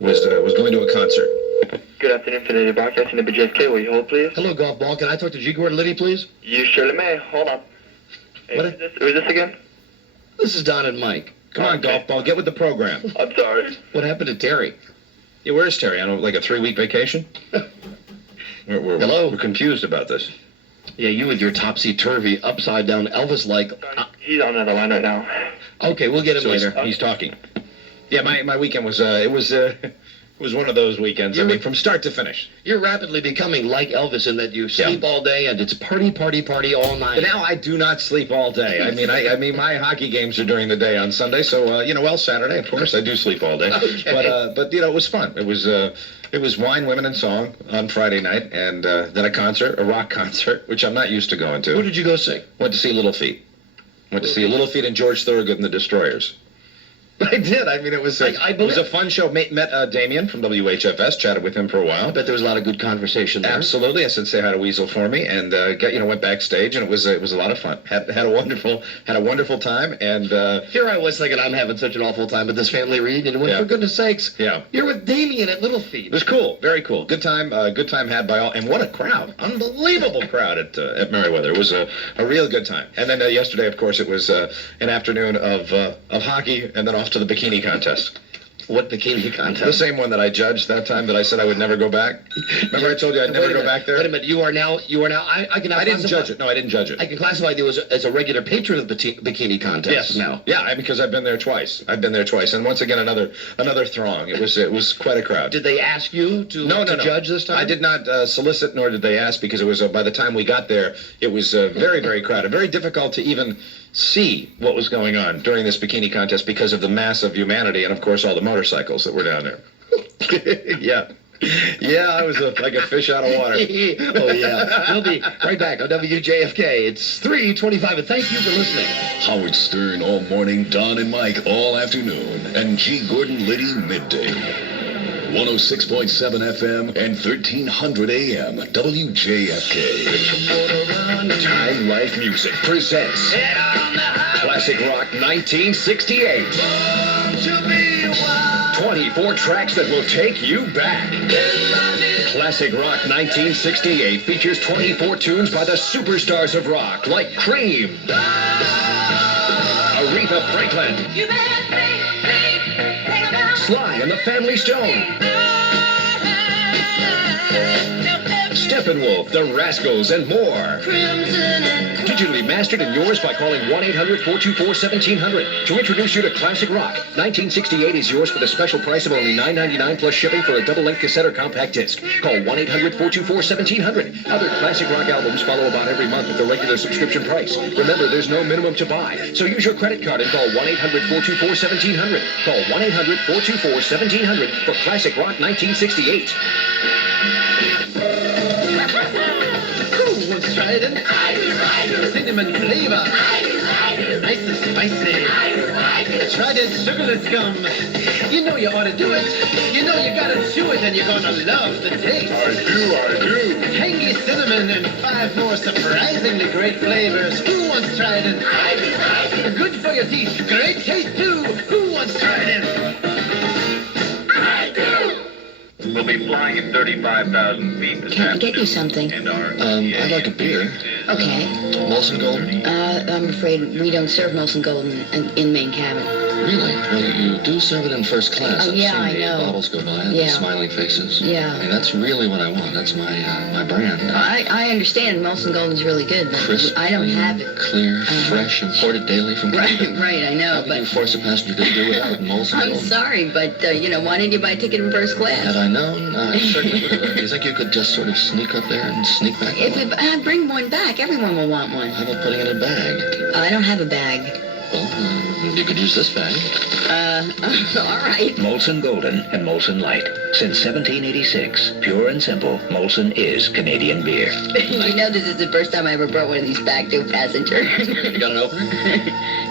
was going to a concert. Good afternoon, Fidelity Broadcasting to BJFK. Will you hold, please? Hello, Golf Ball. Can I talk to G. Gordon Liddy, please? You surely may. Hold on. Hey, What? who's this again? This is Don and Mike. Come on, Golf Ball, get with the program. I'm sorry. What happened to Terry? Yeah, where's Terry? On like a 3-week vacation? Hello? We're confused about this. Yeah, you with your topsy-turvy, upside-down Elvis-like... He's on another line right now. Okay, we'll get him So later. he's talking. Yeah, my weekend was it was one of those weekends. I mean, from start to finish. You're rapidly becoming like Elvis in that you sleep all day and it's party, party, party all night. But now I do not sleep all day. I mean, my hockey games are during the day on Sunday, so Saturday, of course, I do sleep all day. Okay. But it was fun. It was wine, women, and song on Friday night, and then a rock concert, which I'm not used to going to. Who did you go see? Went to see Little Feat. Went to see Little Feat and George Thorogood and the Destroyers. I did. I mean, it was it was a fun show. Met Damien from WHFS. Chatted with him for a while. I bet there was a lot of good conversation there. Absolutely. I said say hi to Weasel for me, and went backstage, and it was a lot of fun. Had a wonderful time, and Here I was thinking I'm having such an awful time at this family reunion. And Yeah. for goodness sakes, yeah. you're with Damien at Little Feet. It was cool, very cool. Good time had by all, and what a crowd! Unbelievable crowd at Merriweather. It was a real good time. And then yesterday, of course, it was an afternoon of hockey, and then off to the bikini contest. What bikini contest? The same one that I judged that time that I said I would never go back. Remember I told you I'd never go back there? Wait a minute, you are now, I can I didn't judge it. No, I didn't judge it. I can classify you as a regular patron of the bikini contest Yes. now. Yeah, because I've been there twice. And once again another throng. It was quite a crowd. Did they ask you to judge this time? I did not solicit, nor did they ask, because it was by the time we got there, it was very, very crowded. Very difficult to even see what was going on during this bikini contest because of the mass of humanity and, of course, all the motorcycles that were down there. Yeah. Yeah, I was like a fish out of water. Oh, yeah. We'll be right back on WJFK. It's 3:25, and thank you for listening. Howard Stern all morning, Don and Mike all afternoon, and G. Gordon Liddy midday. 106.7 FM and 1300 AM, WJFK. Time Life Music presents Classic Rock 1968. 24 tracks that will take you back. Classic Rock 1968 features 24 tunes by the superstars of rock like Cream, Aretha Franklin, Sly and the Family Stone, Steppenwolf, The Rascals, and more. Digitally mastered and yours by calling 1-800-424-1700. To introduce you to Classic Rock, 1968 is yours for the special price of only $9.99 plus shipping for a double-length cassette or compact disc. Call 1-800-424-1700. Other Classic Rock albums follow about every month at the regular subscription price. Remember, there's no minimum to buy, so use your credit card and call 1-800-424-1700. Call 1-800-424-1700 for Classic Rock 1968. Tried it? Cinnamon flavor. Nice and spicy. Tried it, sugarless gum. You know you ought to do it. You know you gotta chew it and you're gonna love the taste. I do. Tangy cinnamon and 5 more surprisingly great flavors. Who once tried it? Good for your teeth. Great taste too. Who once tried it? We'll be flying at 35,000 feet this Can I get you something? I'd like a beer. Okay. Molson Gold? I'm afraid we don't serve Molson Gold in main cabin. Really? Well, you do serve it in first class. Oh, yeah, I've seen I know. the bottles go by and Yeah. the smiling faces. Yeah. I mean, that's really what I want. That's my brand. I understand Molson Gold is really good, but Crisp, I don't clean, have it. clear, fresh, imported daily from Canada. Right, I know, How can you but force a passenger to do without Molson I'm Gold? sorry, but, why didn't you buy a ticket in first Had class? I known, I certainly would have. Do you think you could just sort of sneak up there and sneak back? If I bring one back, everyone will want one. How about putting it in a bag? I don't have a bag. Well, you could use this bag. All right. Molson Golden and Molson Light. Since 1786, pure and simple, Molson is Canadian beer. You know this is the first time I ever brought one of these back to a passenger. You got an opener?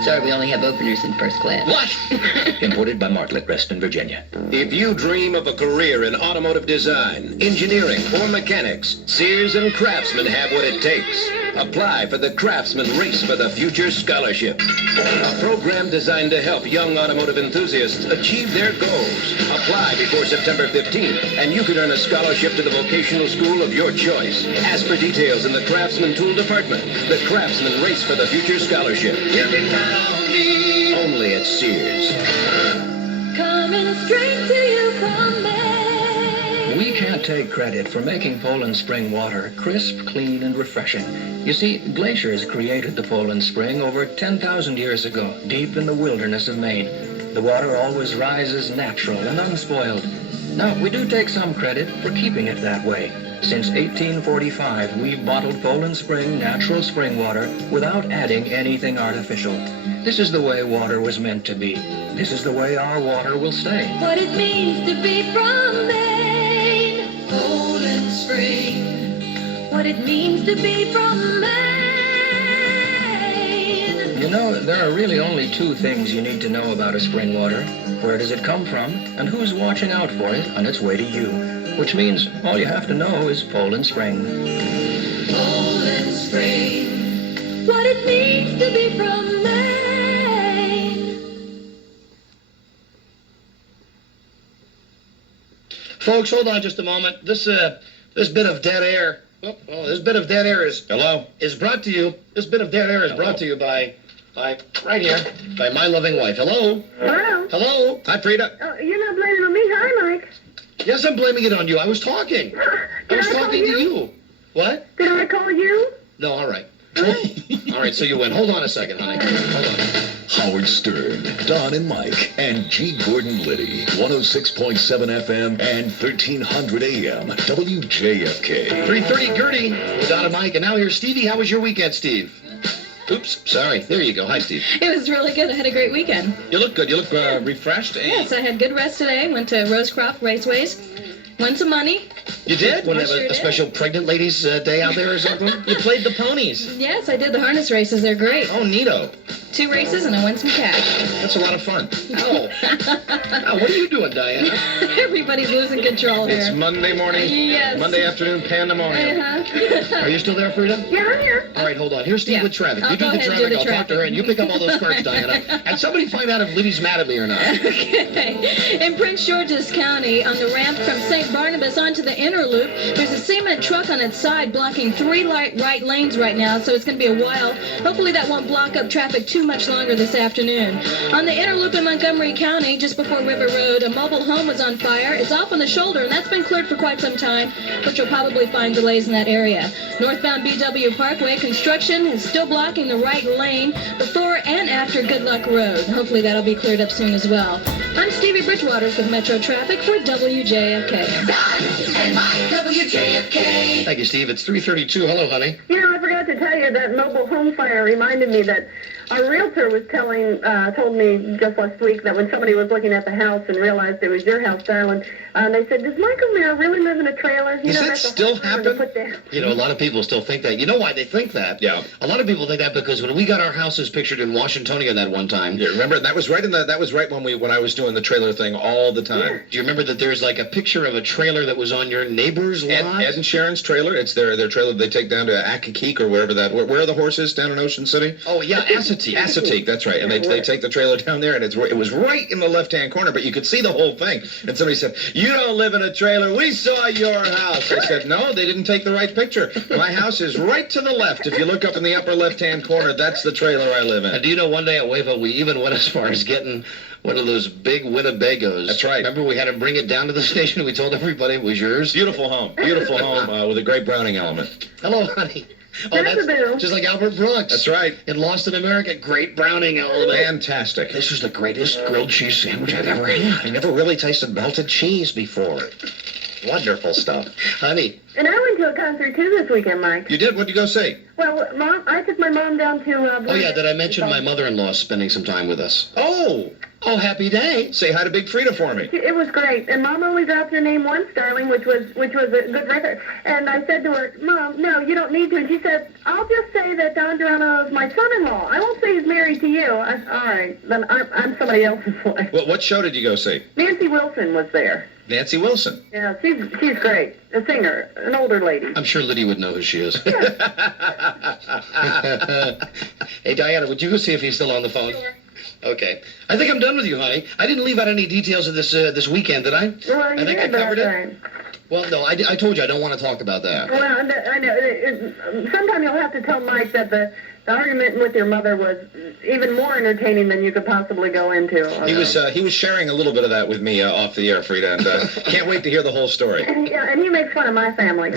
Sorry, we only have openers in first class. What? Imported by Martlet, Reston, Virginia. If you dream of a career in automotive design, engineering, or mechanics, Sears and Craftsman have what it takes. Apply for the Craftsman Race for the Future Scholarship, a program designed to help young automotive enthusiasts achieve their goals. Apply before September 15th, and you can earn a scholarship to the vocational school of your choice. Ask for details in the Craftsman Tool Department. The Craftsman Race for the Future Scholarship. You can count on me. Only at Sears. Coming straight to you from Maine. We can't take credit for making Poland Spring water crisp, clean, and refreshing. You see, glaciers created the Poland Spring over 10,000 years ago, deep in the wilderness of Maine. The water always rises natural and unspoiled. Now, we do take some credit for keeping it that way. Since 1845, we've bottled Poland Spring natural spring water without adding anything artificial. This is the way water was meant to be. This is the way our water will stay. What it means to be from Maine. Poland Spring. What it means to be from Maine. You know, there are really only two things you need to know about a spring water. Where does it come from, and who's watching out for it on its way to you? Which means all you have to know is Poland Spring. Poland Spring. What it means to be from Maine. Folks, hold on just a moment. This bit of dead air. This bit of dead air is brought to you. This bit of dead air is brought to you by right here, by my loving wife. Hello. Hello. Hello. Hi, Frida. You're not blaming it on me. Hi, Mike. Yes, I'm blaming it on you. I was talking. I was talking to you. What? Did I call you? No, all right. All right, so you win. Hold on a second, honey. Hold on. Howard Stern, Don and Mike, and G. Gordon Liddy, 106.7 FM and 1300 AM, WJFK. 3:30, Gertie, with Don and Mike, and now here's Stevie. How was your weekend, Steve? Oops, sorry. There you go. Hi, Steve. It was really good. I had a great weekend. You look good. You look refreshed. Yes, I had good rest today. Went to Rosecroft Raceways. Won some money. You did? Want to have sure a did. special pregnant ladies day out there or something? You played the ponies. Yes, I did the harness races. They're great. Oh, neato. 2 races and I won some cash. That's a lot of fun. Oh. Now, what are you doing, Diana? Everybody's losing control here. It's Monday morning. Yes. Monday afternoon pandemonium. Uh-huh. Are you still there, Frida? Yeah, I'm here. All right, hold on. Here's Steve Yeah. with traffic. I'll You do go the ahead and traffic. do the I'll talk to her, and you pick up all those cards, Diana. And somebody find out if Libby's mad at me or not. Okay. In Prince George's County, on the ramp from St. Barnabas onto the inner loop, there's a cement truck on its side blocking 3 right lanes right now, so it's going to be a while. Hopefully that won't block up traffic too much longer this afternoon. On the inner loop in Montgomery County, just before River Road, a mobile home was on fire. It's off on the shoulder, and that's been cleared for quite some time, but you'll probably find delays in that area. Northbound BW Parkway, construction is still blocking the right lane before and after Good Luck Road. Hopefully that'll be cleared up soon as well. I'm Stevie Bridgewaters with Metro Traffic for WJFK. WJFK. Thank you, Steve. It's 3:32. Hello, honey. You know, I forgot to tell you that mobile home fire reminded me that our realtor was told me just last week that when somebody was looking at the house and realized it was your house, darling, they said, "Does Michael Mayer really live in a trailer?" You Does know, that that's a still hard one to happen? put down. You know, a lot of people still think that. You know why they think that? Yeah. A lot of people think that because when we got our houses pictured in Washingtonia that one time, Yeah, remember that was right when I was doing the trailer thing all the time. do you remember that there's like a picture of a trailer that was on your neighbor's lot? Ed and Sharon's trailer. It's their trailer they take down to Accokeek or wherever that. Where are the horses down in Ocean City? Oh, yeah, Assateague. Assateague, that's right. And they take the trailer down there, and it was right in the left-hand corner, but you could see the whole thing. And somebody said, "You don't live in a trailer. We saw your house." I said, "No, they didn't take the right picture. My house is right to the left. If you look up in the upper left-hand corner, that's the trailer I live And in." do you know one day at Wava, we even went as far as getting one of those big Winnebagos. That's right. Remember we had to bring it down to the station. We told everybody it was yours. Beautiful home with a great Browning element. Hello, honey. There's a bill. Just like Albert Brooks. That's right. In Lost in America, great Browning element. Fantastic. This was the greatest grilled cheese sandwich I've ever had. I never really tasted melted cheese before. Wonderful stuff. Honey. And I went to a concert too this weekend, Mike. You did? What'd you go see? Well, Mom, I took my mom down to. Oh, yeah, did I mention my mother-in-law spending some time with us? Oh, Oh, happy day. Say hi to Big Frida for me. It was great, and Mom only dropped your name once, darling, which was a good record. And I said to her, Mom, no, you don't need to. And she said, I'll just say that Don Geronimo is my son-in-law. I won't say he's married to you. All right, then I'm somebody else's wife. What show did you go see? Nancy Wilson was there. Nancy Wilson. Yeah, she's great. A singer, an older lady. I'm sure Liddy would know who she is. Hey, Diana, would you go see if he's still on the phone? Sure. Okay. I think I'm done with you, honey. I didn't leave out any details of this weekend, did I? Well, you I think did, I covered but it. Well, no, I told you I don't want to talk about that. Well, I know. Sometime you'll have to tell Mike that the argument with your mother was even more entertaining than you could possibly go into. He was sharing a little bit of that with me off the air, Frida, and can't wait to hear the whole story. Yeah, and he makes fun of my family.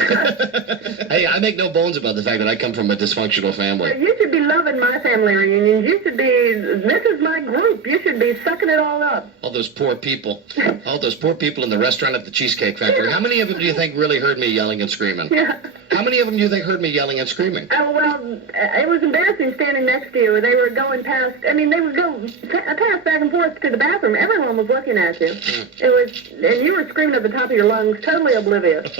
Hey, I make no bones about the fact that I come from a dysfunctional family. You should be loving my family reunions. You should be, this is my group. You should be sucking it all up. All those poor people. All those poor people in the restaurant at the Cheesecake Factory. How many of them do you think really heard me yelling and screaming? Yeah. How many of them do you think heard me yelling and screaming? Well, it was embarrassing standing next to you. They were going past, they would go past back and forth to the bathroom. Everyone was looking at you. And you were screaming at the top of your lungs, totally oblivious.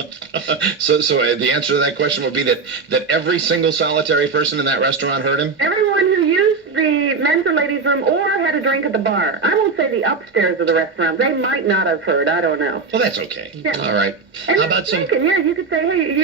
So the answer to that question would be that every single solitary person in that restaurant heard him? Everyone who used the men's or ladies' room or had a drink at the bar. I won't say the upstairs of the restaurant. They might not have heard. I don't know. Well, that's okay. Yeah. All right. And How about some... Yeah, you could say, hey,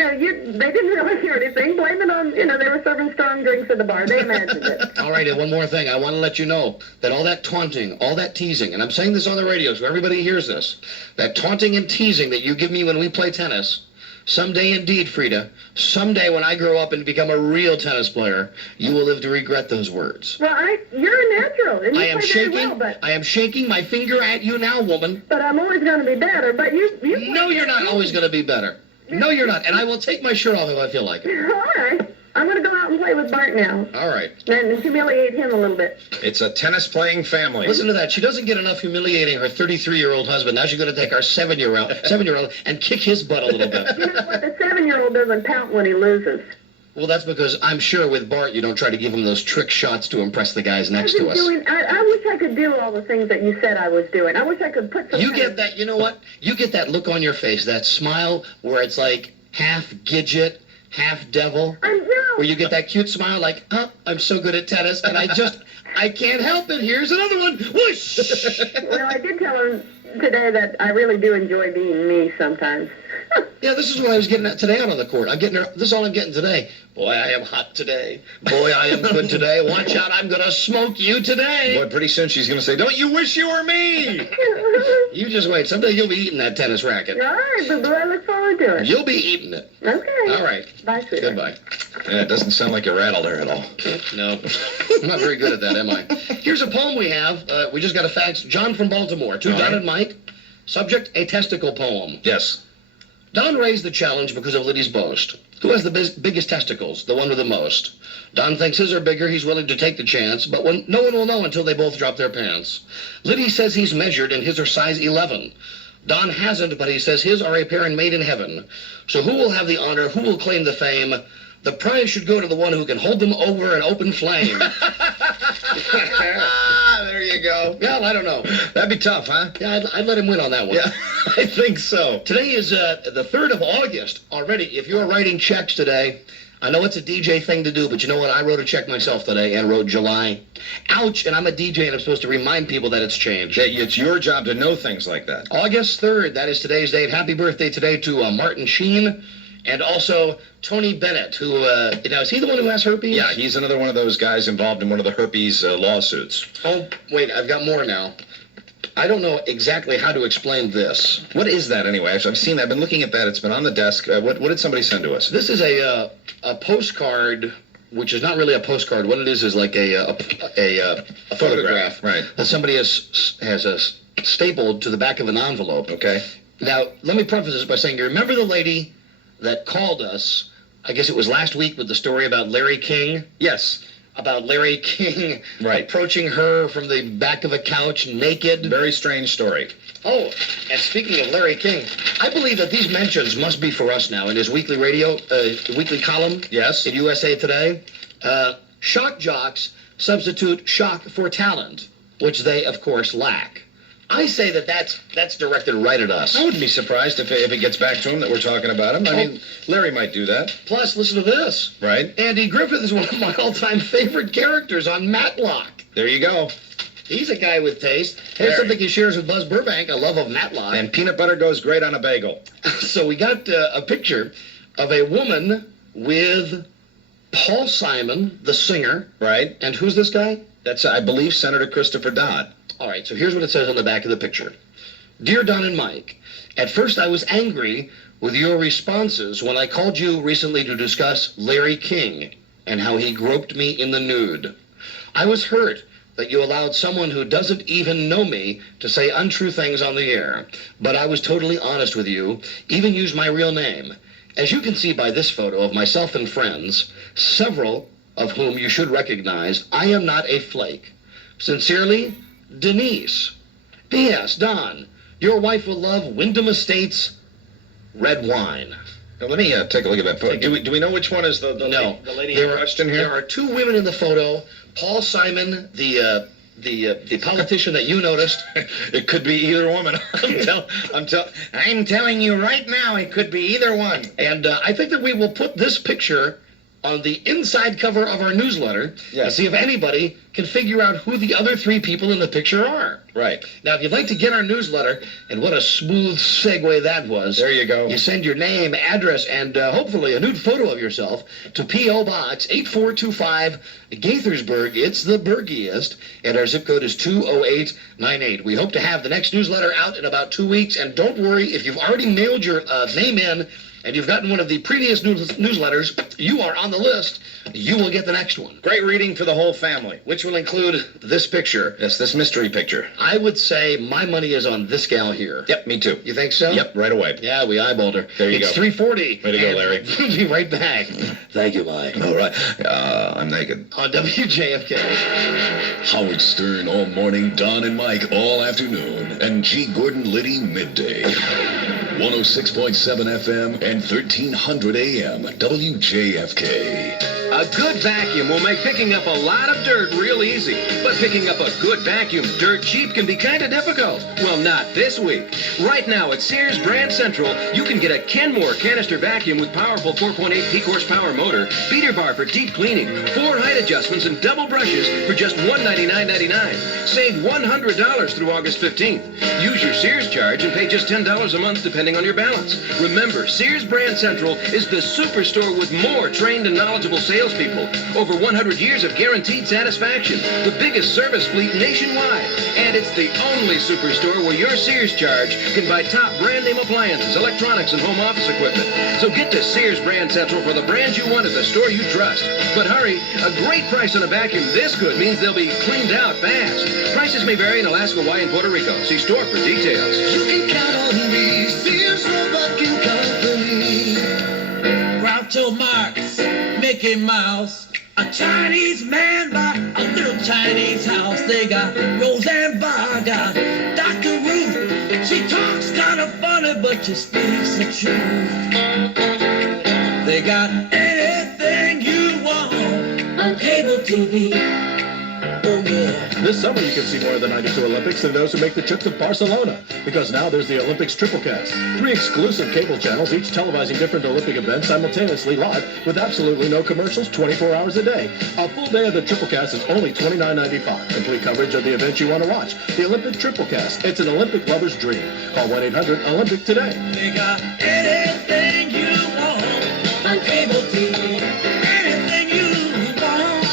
they didn't really hear anything. Blame it on, they were serving strong drinks at the bar. They imagined it. All right, and one more thing. I want to let you know that all that taunting, all that teasing, and I'm saying this on the radio so everybody hears this, that taunting and teasing that you give me when we play tennis, someday indeed, Frida, someday when I grow up and become a real tennis player, you will live to regret those words. Well, you're a natural, and you I am play shaking. very well, but... I am shaking my finger at you now, woman. But I'm always going to be better, but you No, you're not always going to be better. No, you're not. And I will take my shirt off if I feel like it. All right. I'm going to go out and play with Bart now. All right. And humiliate him a little bit. It's a tennis-playing family. Listen to that. She doesn't get enough humiliating her 33-year-old husband. Now she's going to take our 7-year-old and kick his butt a little bit. You know what? The 7-year-old doesn't pout when he loses. Well, that's because I'm sure with Bart you don't try to give him those trick shots to impress the guys next to us. I wish I could do all the things that you said I was doing. I wish I could put some... You get that, you know what? You get that look on your face, that smile where it's like half Gidget, half devil. Where you get that cute smile like, oh, I'm so good at tennis, and I can't help it. Here's another one. Whoosh! Well, I did tell him today that I really do enjoy being me sometimes. Yeah, this is what I was getting at today out on the court. This is all I'm getting today. Boy, I am hot today. Boy, I am good today. Watch out, I'm going to smoke you today. Boy, pretty soon she's going to say, don't you wish you were me? You just wait. Someday you'll be eating that tennis racket. All right, boo-boo, I look forward to it. You'll be eating it. Okay. All right. Bye, sweetheart. Goodbye. Yeah, it doesn't sound like you're rattled there at all. No. I'm not very good at that, am I? Here's a poem we have. We just got a fax. John from Baltimore. To Don and Mike. Subject, a testicle poem. Yes. Don raised the challenge because of Liddy's boast. Who has the biggest testicles? The one with the most. Don thinks his are bigger. He's willing to take the chance, but no one will know until they both drop their pants. Liddy says he's measured and his are size 11. Don hasn't, but he says his are a pair and made in heaven. So who will have the honor? Who will claim the fame? The prize should go to the one who can hold them over an open flame. There you go. Well, I don't know. That'd be tough, huh? Yeah, I'd let him win on that one. Yeah, I think so. Today is the 3rd of August already. If you're writing checks today, I know it's a DJ thing to do, but you know what? I wrote a check myself today and wrote July. Ouch, and I'm a DJ and I'm supposed to remind people that it's changed. It's your job to know things like that. August 3rd, that is today's date. Happy birthday today to Martin Sheen. And also Tony Bennett, who, is he the one who has herpes? Yeah, he's another one of those guys involved in one of the herpes lawsuits. Oh, wait, I've got more now. I don't know exactly how to explain this. What is that anyway? I've seen that. I've been looking at that. It's been on the desk. What did somebody send to us? This is a postcard, which is not really a postcard. What it is like a photograph. Right. That somebody has stapled to the back of an envelope. Okay. Now, let me preface this by saying, you remember the lady that called us, I guess it was last week, with the story about Larry King? Yes. About Larry King approaching her from the back of a couch naked. Very strange story. Oh, and speaking of Larry King, I believe that these mentions must be for us now in his weekly weekly column. Yes. In USA Today. Shock jocks substitute shock for talent. which they, of course, lack. I say that's directed right at us. I wouldn't be surprised if it gets back to him that we're talking about him. I mean, Larry might do that. Plus, listen to this. Right. Andy Griffith is one of my all-time favorite characters on Matlock. There you go. He's a guy with taste. Here's something he shares with Buzz Burbank, a love of Matlock. And peanut butter goes great on a bagel. So we got a picture of a woman with Paul Simon, the singer. Right. And who's this guy? That's, I believe, Senator Christopher Dodd. All right, so here's what it says on the back of the picture. Dear Don and Mike, at first I was angry with your responses when I called you recently to discuss Larry King and how he groped me in the nude. I was hurt that you allowed someone who doesn't even know me to say untrue things on the air, but I was totally honest with you, even used my real name. As you can see by this photo of myself and friends, several of whom you should recognize, I am not a flake. Sincerely, Denise. P.S. Don, your wife will love Wyndham Estates red wine. Now, let me take a look at that photo. Do we know which one is the lady in question here? There are two women in the photo. Paul Simon, the politician that you noticed. It could be either woman. I'm telling you right now, it could be either one. And I think that we will put this picture on the inside cover of our newsletter and see if anybody can figure out who the other three people in the picture are. Right. Now, if you'd like to get our newsletter, and what a smooth segue that was. There you go. You send your name, address, and hopefully a nude photo of yourself to P.O. Box 8425, Gaithersburg. It's the burgiest, and our zip code is 20898. We hope to have the next newsletter out in about 2 weeks, and don't worry, if you've already mailed your name in, and you've gotten one of the previous newsletters, you are on the list. You will get the next one. Great reading for the whole family. Which will include this picture. Yes, this mystery picture. I would say my money is on this gal here. Yep, me too. You think so? Yep, right away. Yeah, we eyeballed her. There you it's go. 3:40. Way to go, Larry. We'll be right back. Thank you, Mike. All right. I'm naked. On WJFK. Howard Stern all morning, Don and Mike all afternoon, and G. Gordon Liddy midday. 106.7 FM and 1300 AM, WJFK. A good vacuum will make picking up a lot of dirt real easy. But picking up a good vacuum dirt cheap can be kind of difficult. Well, not this week. Right now at Sears Brand Central, you can get a Kenmore canister vacuum with powerful 4.8 peak horsepower motor, beater bar for deep cleaning, 4 height adjustments, and double brushes for just $199.99. Save $100 through August 15th. Use your Sears charge and pay just $10 a month depending on your balance. Remember, Sears Brand Central is the superstore with more trained and knowledgeable salespeople. Over 100 years of guaranteed satisfaction. The biggest service fleet nationwide. And it's the only superstore where your Sears charge can buy top brand name appliances, electronics, and home office equipment. So get to Sears Brand Central for the brands you want at the store you trust. But hurry, a great price on a vacuum this good means they'll be cleaned out fast. Prices may vary in Alaska, Hawaii, and Puerto Rico. See store for details. You can count on me, Sears Roebuck and Company. Groucho Marx, Mickey Mouse, a Chinese man by a little Chinese house. They got Roseanne Barr, got Dr. Ruth. She talks kind of funny, but she speaks the truth. They got anything you want on cable TV. Oh, yeah. This summer you can see more of the 92 Olympics than those who make the trip to Barcelona, because now there's the Olympics Triplecast. 3 exclusive cable channels, each televising different Olympic events simultaneously live with absolutely no commercials 24 hours a day. A full day of the Triplecast is only $29.95. Complete coverage of the events you want to watch. The Olympic Triplecast. It's an Olympic lover's dream. Call 1-800-OLYMPIC today. They got anything you want on cable TV. Anything you want.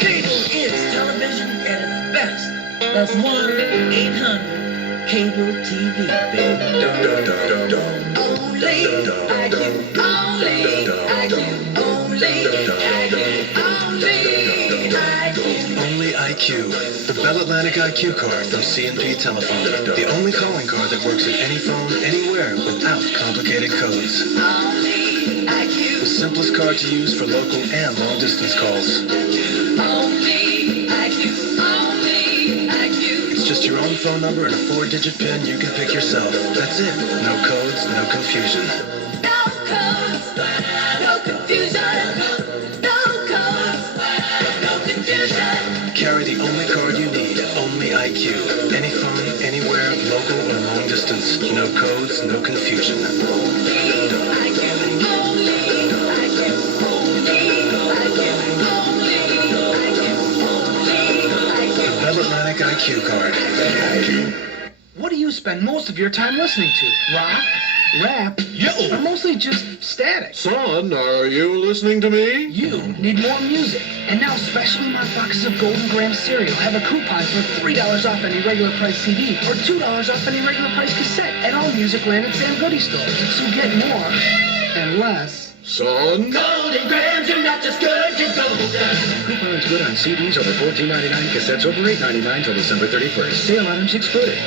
Cable is television at its best. That's 1-800 Cable TV, baby. Only IQ, only IQ, only IQ, only IQ. Only IQ, the Bell Atlantic IQ card from C&P Telephone. The only calling card that works at any phone, anywhere, without complicated codes. Only IQ. The simplest card to use for local and long-distance calls. Only IQ, only IQ. It's just your own phone number and a 4-digit PIN you can pick yourself. That's it. No codes, no confusion. No codes, no confusion. No codes, no confusion. Carry the only card you need. Only IQ. No codes, no confusion. The Bell Atlantic IQ card. What do you spend most of your time listening to? Rock? Rap? Or mostly just static? Son, are you listening to me? You need more music. And now specially marked boxes of Golden Graham cereal have a coupon for $3 off any regular price CD or $2 off any regular price cassette at all Musicland and Sam Goody stores. So get more and less. Son? Golden Grams are not just good, you're golden. Coupons good on CDs over $14.99, cassettes over $8.99 till December 31st. Sale items excluded.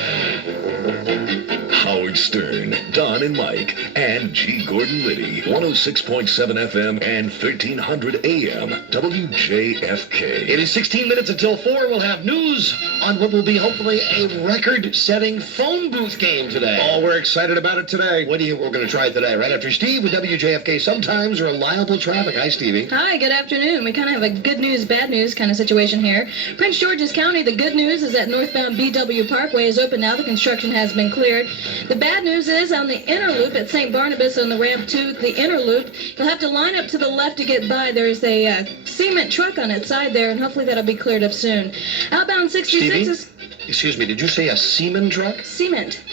Howard Stern, Don and Mike, and G. Gordon Liddy, 106.7 FM and 1300 AM, WJFK. It is 16 minutes until 4. We'll have news on what will be hopefully a record-setting phone booth game today. Oh, we're excited about it today. We're going to try it today, right after Steve with WJFK. Sometimes reliable traffic. Hi, Stevie. Hi, good afternoon. We kind of have a good news, bad news kind of situation here. Prince George's County, the good news is that northbound BW Parkway is open now. The construction has been cleared. The bad news is on the inner loop at St. Barnabas on the ramp to the inner loop, you'll have to line up to the left to get by. There's a cement truck on its side there, and hopefully that'll be cleared up soon. Outbound 66 Stevie? is... Excuse me, did you say a semen truck? Cement.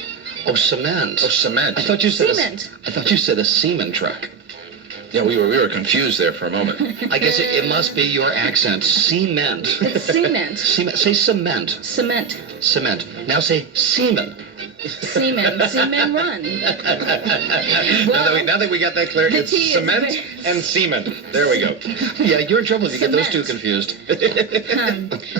Oh, cement. Oh, cement. I thought you said Cement. I thought you said a semen truck. Yeah, we were confused there for a moment. I guess it must be your accent. Cement. It's cement. Cement. Say cement. Cement. Cement. Now say semen. Semen. Semen run. Now that we got that clear, the it's T is cement very- and semen. There we go. Yeah, you're in trouble if you get those two Cement. confused.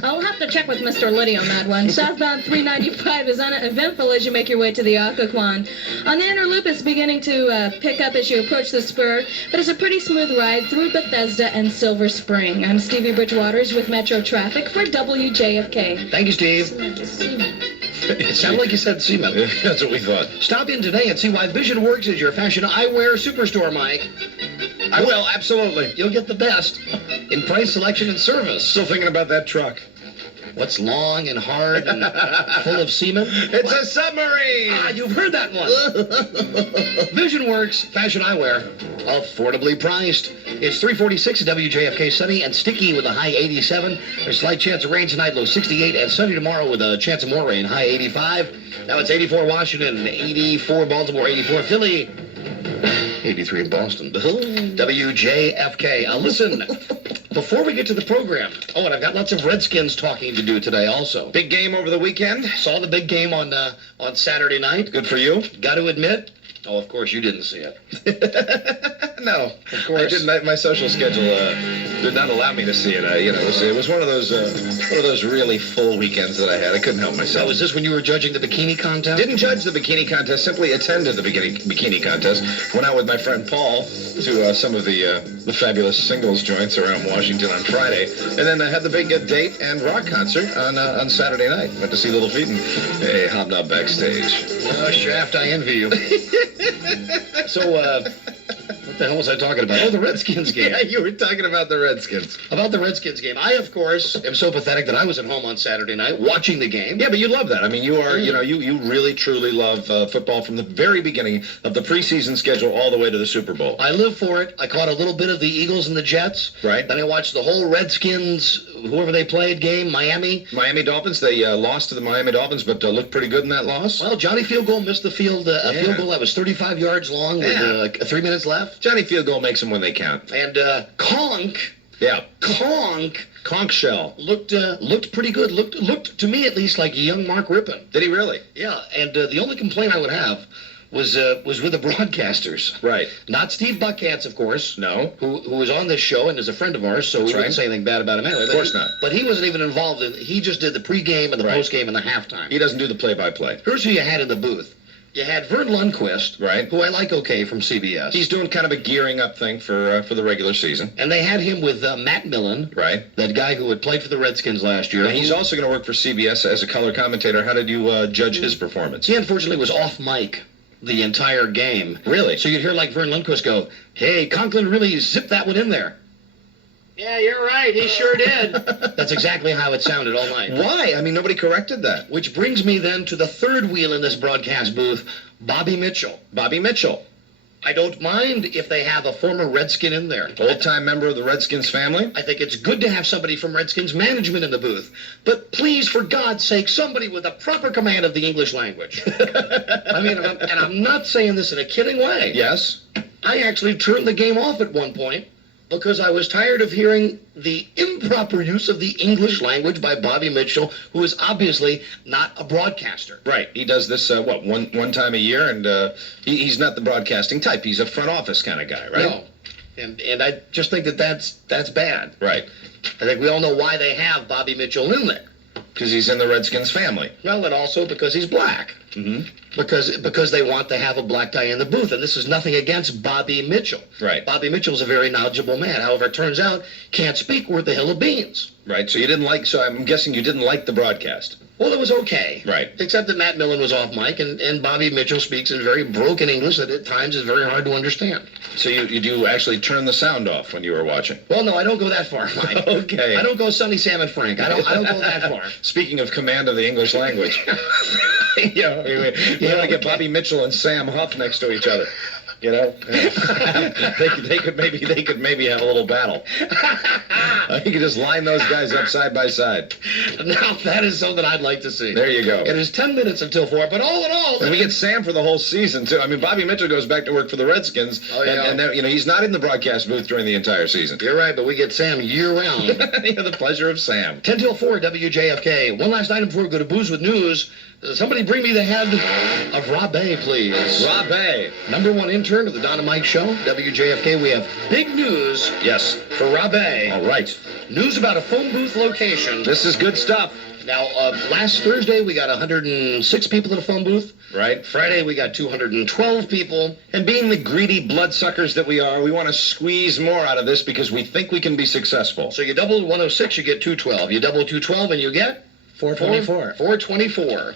I'll have to check with Mr. Liddy on that one. Southbound 395 is uneventful as you make your way to the Occoquan. On the inner loop, it's beginning to pick up as you approach the spur, but it's a pretty smooth ride through Bethesda and Silver Spring. I'm Stevie Bridgewaters with Metro Traffic for WJFK. Thank you, Steve. Semen. It sounded like you said semen. That's what we thought. Stop in today and see why Vision Works is your fashion eyewear superstore, Mike. I will, absolutely. You'll get the best in price, selection, and service. Still thinking about that truck. What's long and hard and full of semen? It's a submarine! Ah, you've heard that one. Vision Works, fashion eyewear, affordably priced. It's 346 at WJFK, sunny and sticky with a high 87. There's a slight chance of rain tonight, low 68, and sunny tomorrow with a chance of more rain, high 85. Now it's 84 Washington, 84 Baltimore, 84 Philly, 83 in Boston. WJFK. Listen, before we get to the program, and I've got lots of Redskins talking to do today also. Big game over the weekend. Saw the big game on Saturday night. Good for you. Got to admit, of course you didn't see it. No, Of course. I didn't. My social schedule did not allow me to see it. It was one of those really full weekends that I had. I couldn't help myself. So was this when you were judging the bikini contest? Didn't judge the bikini contest. Simply attended the bikini contest. Went out with my friend Paul to some of the fabulous singles joints around Washington on Friday, and then I had the big date and rock concert on Saturday night. Went to see Little Feat and hobnob backstage. Oh, Shaft, I envy you. So, what the hell was I talking about? Oh, the Redskins game. Yeah, you were talking about the Redskins. About the Redskins game. I, of course, am so pathetic that I was at home on Saturday night watching the game. Yeah, but you love that. I mean, you are, you really, truly love football from the very beginning of the preseason schedule all the way to the Super Bowl. I live for it. I caught a little bit of the Eagles and the Jets. Right. Then I watched the whole Redskins, whoever they played, game, Miami. Miami Dolphins, they lost to the Miami Dolphins, but looked pretty good in that loss. Well, Johnny Field Goal missed the field, a field goal that was 35 yards long with 3 minutes left. Johnny Field Goal makes them when they count. And Conk Shell looked pretty good. Looked to me at least like young Mark Rippon. Did he really? Yeah, and the only complaint I would have was with the broadcasters. Right. Not Steve Buckhatz, of course. No. Who was on this show and is a friend of ours, so we wouldn't say anything bad about him anyway. Of course not. But he wasn't even involved in. He just did the pregame and the postgame and the halftime. He doesn't do the play-by-play. Here's who you had in the booth. You had Vern Lundquist, right, who I like from CBS. He's doing kind of a gearing up thing for the regular season. And they had him with Matt Millen, right, that guy who had played for the Redskins last year. And he's also going to work for CBS as a color commentator. How did you judge his performance? He unfortunately was off mic the entire game. Really? So you'd hear like Vern Lundquist go, "Hey, Conklin really zipped that one in there." Yeah, you're right. He sure did. That's exactly how it sounded all night. Why? I mean, nobody corrected that. Which brings me then to the third wheel in this broadcast booth, Bobby Mitchell. Bobby Mitchell, I don't mind if they have a former Redskin in there. old-time member of the Redskins family. I think it's good to have somebody from Redskins management in the booth. But please, for God's sake, somebody with a proper command of the English language. I mean, and I'm not saying this in a kidding way. Yes. I actually turned the game off at one point because I was tired of hearing the improper use of the English language by Bobby Mitchell, who is obviously not a broadcaster. Right. He does this, one time a year, and he's not the broadcasting type. He's a front office kind of guy, right? No. And I just think that's bad. Right. I think we all know why they have Bobby Mitchell in there. Because he's in the Redskins family. Well, and also because he's black. Mm-hmm. Because they want to have a black guy in the booth. And this is nothing against Bobby Mitchell. Right. Bobby Mitchell's a very knowledgeable man. However, it turns out, can't speak worth a hill of beans. Right. So I'm guessing you didn't like the broadcast. Well, it was okay. Right. Except that Matt Millen was off mic, and Bobby Mitchell speaks in very broken English that at times is very hard to understand. So you do actually turn the sound off when you were watching? Well, no, I don't go that far, Mike. Okay. I don't go Sonny Sam and Frank. I don't go that far. Speaking of command of the English language. You want to get Bobby Mitchell and Sam Huff next to each other. You know, they could maybe have a little battle. You could just line those guys up side by side. Now that is something I'd like to see. There you go. It is 10 minutes until 4, but all in all, and we get Sam for the whole season too. I mean, Bobby Mitchell goes back to work for the Redskins, and he's not in the broadcast booth during the entire season. You're right, but we get Sam year round. You have the pleasure of Sam. 10 till 4, WJFK. One last item before we go to Booze with News. Somebody bring me the head of Rob A, please. Rob A. Number one intern of the Don and Mike Show, WJFK. We have big news. Yes. For Rob A. All right. News about a phone booth location. This is good stuff. Now, last Thursday, we got 106 people in a phone booth. Right. Friday, we got 212 people. And being the greedy bloodsuckers that we are, we want to squeeze more out of this because we think we can be successful. So you double 106, you get 212. You double 212, and you get? 424. 424.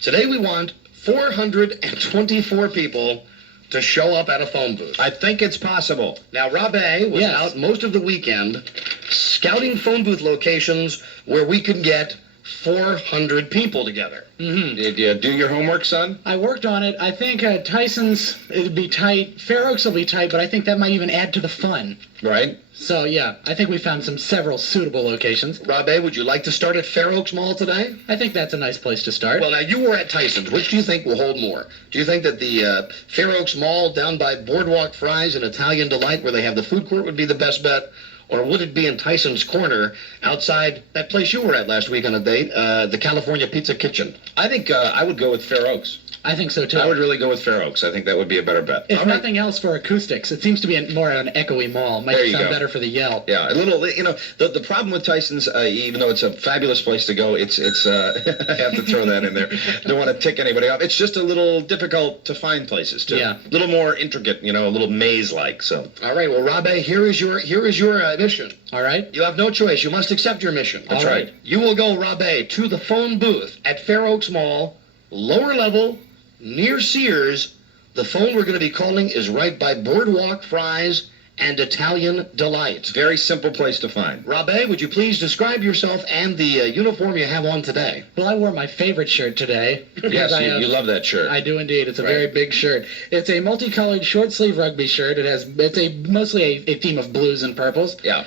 Today we want 424 people to show up at a phone booth. I think it's possible. Now, Rob A. was out most of the weekend scouting phone booth locations where we could get 400 people together. Mm-hmm. Did you do your homework, son? I worked on it. I think Tyson's, it'd be tight. Fair Oaks will be tight, but I think that might even add to the fun. Right. So, yeah, I think we found several suitable locations. Rob A., would you like to start at Fair Oaks Mall today? I think that's a nice place to start. Well, now, you were at Tyson's. Which do you think will hold more? Do you think that the Fair Oaks Mall down by Boardwalk Fries and Italian Delight, where they have the food court, would be the best bet? Or would it be in Tyson's Corner outside that place you were at last week on a date, the California Pizza Kitchen? I think I would go with Fair Oaks. I think so, too. I would really go with Fair Oaks. I think that would be a better bet. If nothing else for acoustics, it seems to be more an echoey mall. Might sound better for the yell. Yeah, a little, the problem with Tyson's, even though it's a fabulous place to go, it's I have to throw that in there. Don't want to tick anybody off. It's just a little difficult to find places, too. Yeah. A little more intricate, a little maze-like, so. All right, well, Rob A., here is your mission. All right. You have no choice. You must accept your mission. That's right. You will go, Rob A., to the phone booth at Fair Oaks Mall, lower level, near Sears. The phone we're going to be calling is right by Boardwalk Fries and Italian Delight. Very simple place to find. Rob A., would you please describe yourself and the uniform you have on today? Well, I wore my favorite shirt today. Yes, you love that shirt. I do indeed. It's a very big shirt. It's a multicolored short sleeve rugby shirt. It's mostly a theme of blues and purples. Yeah.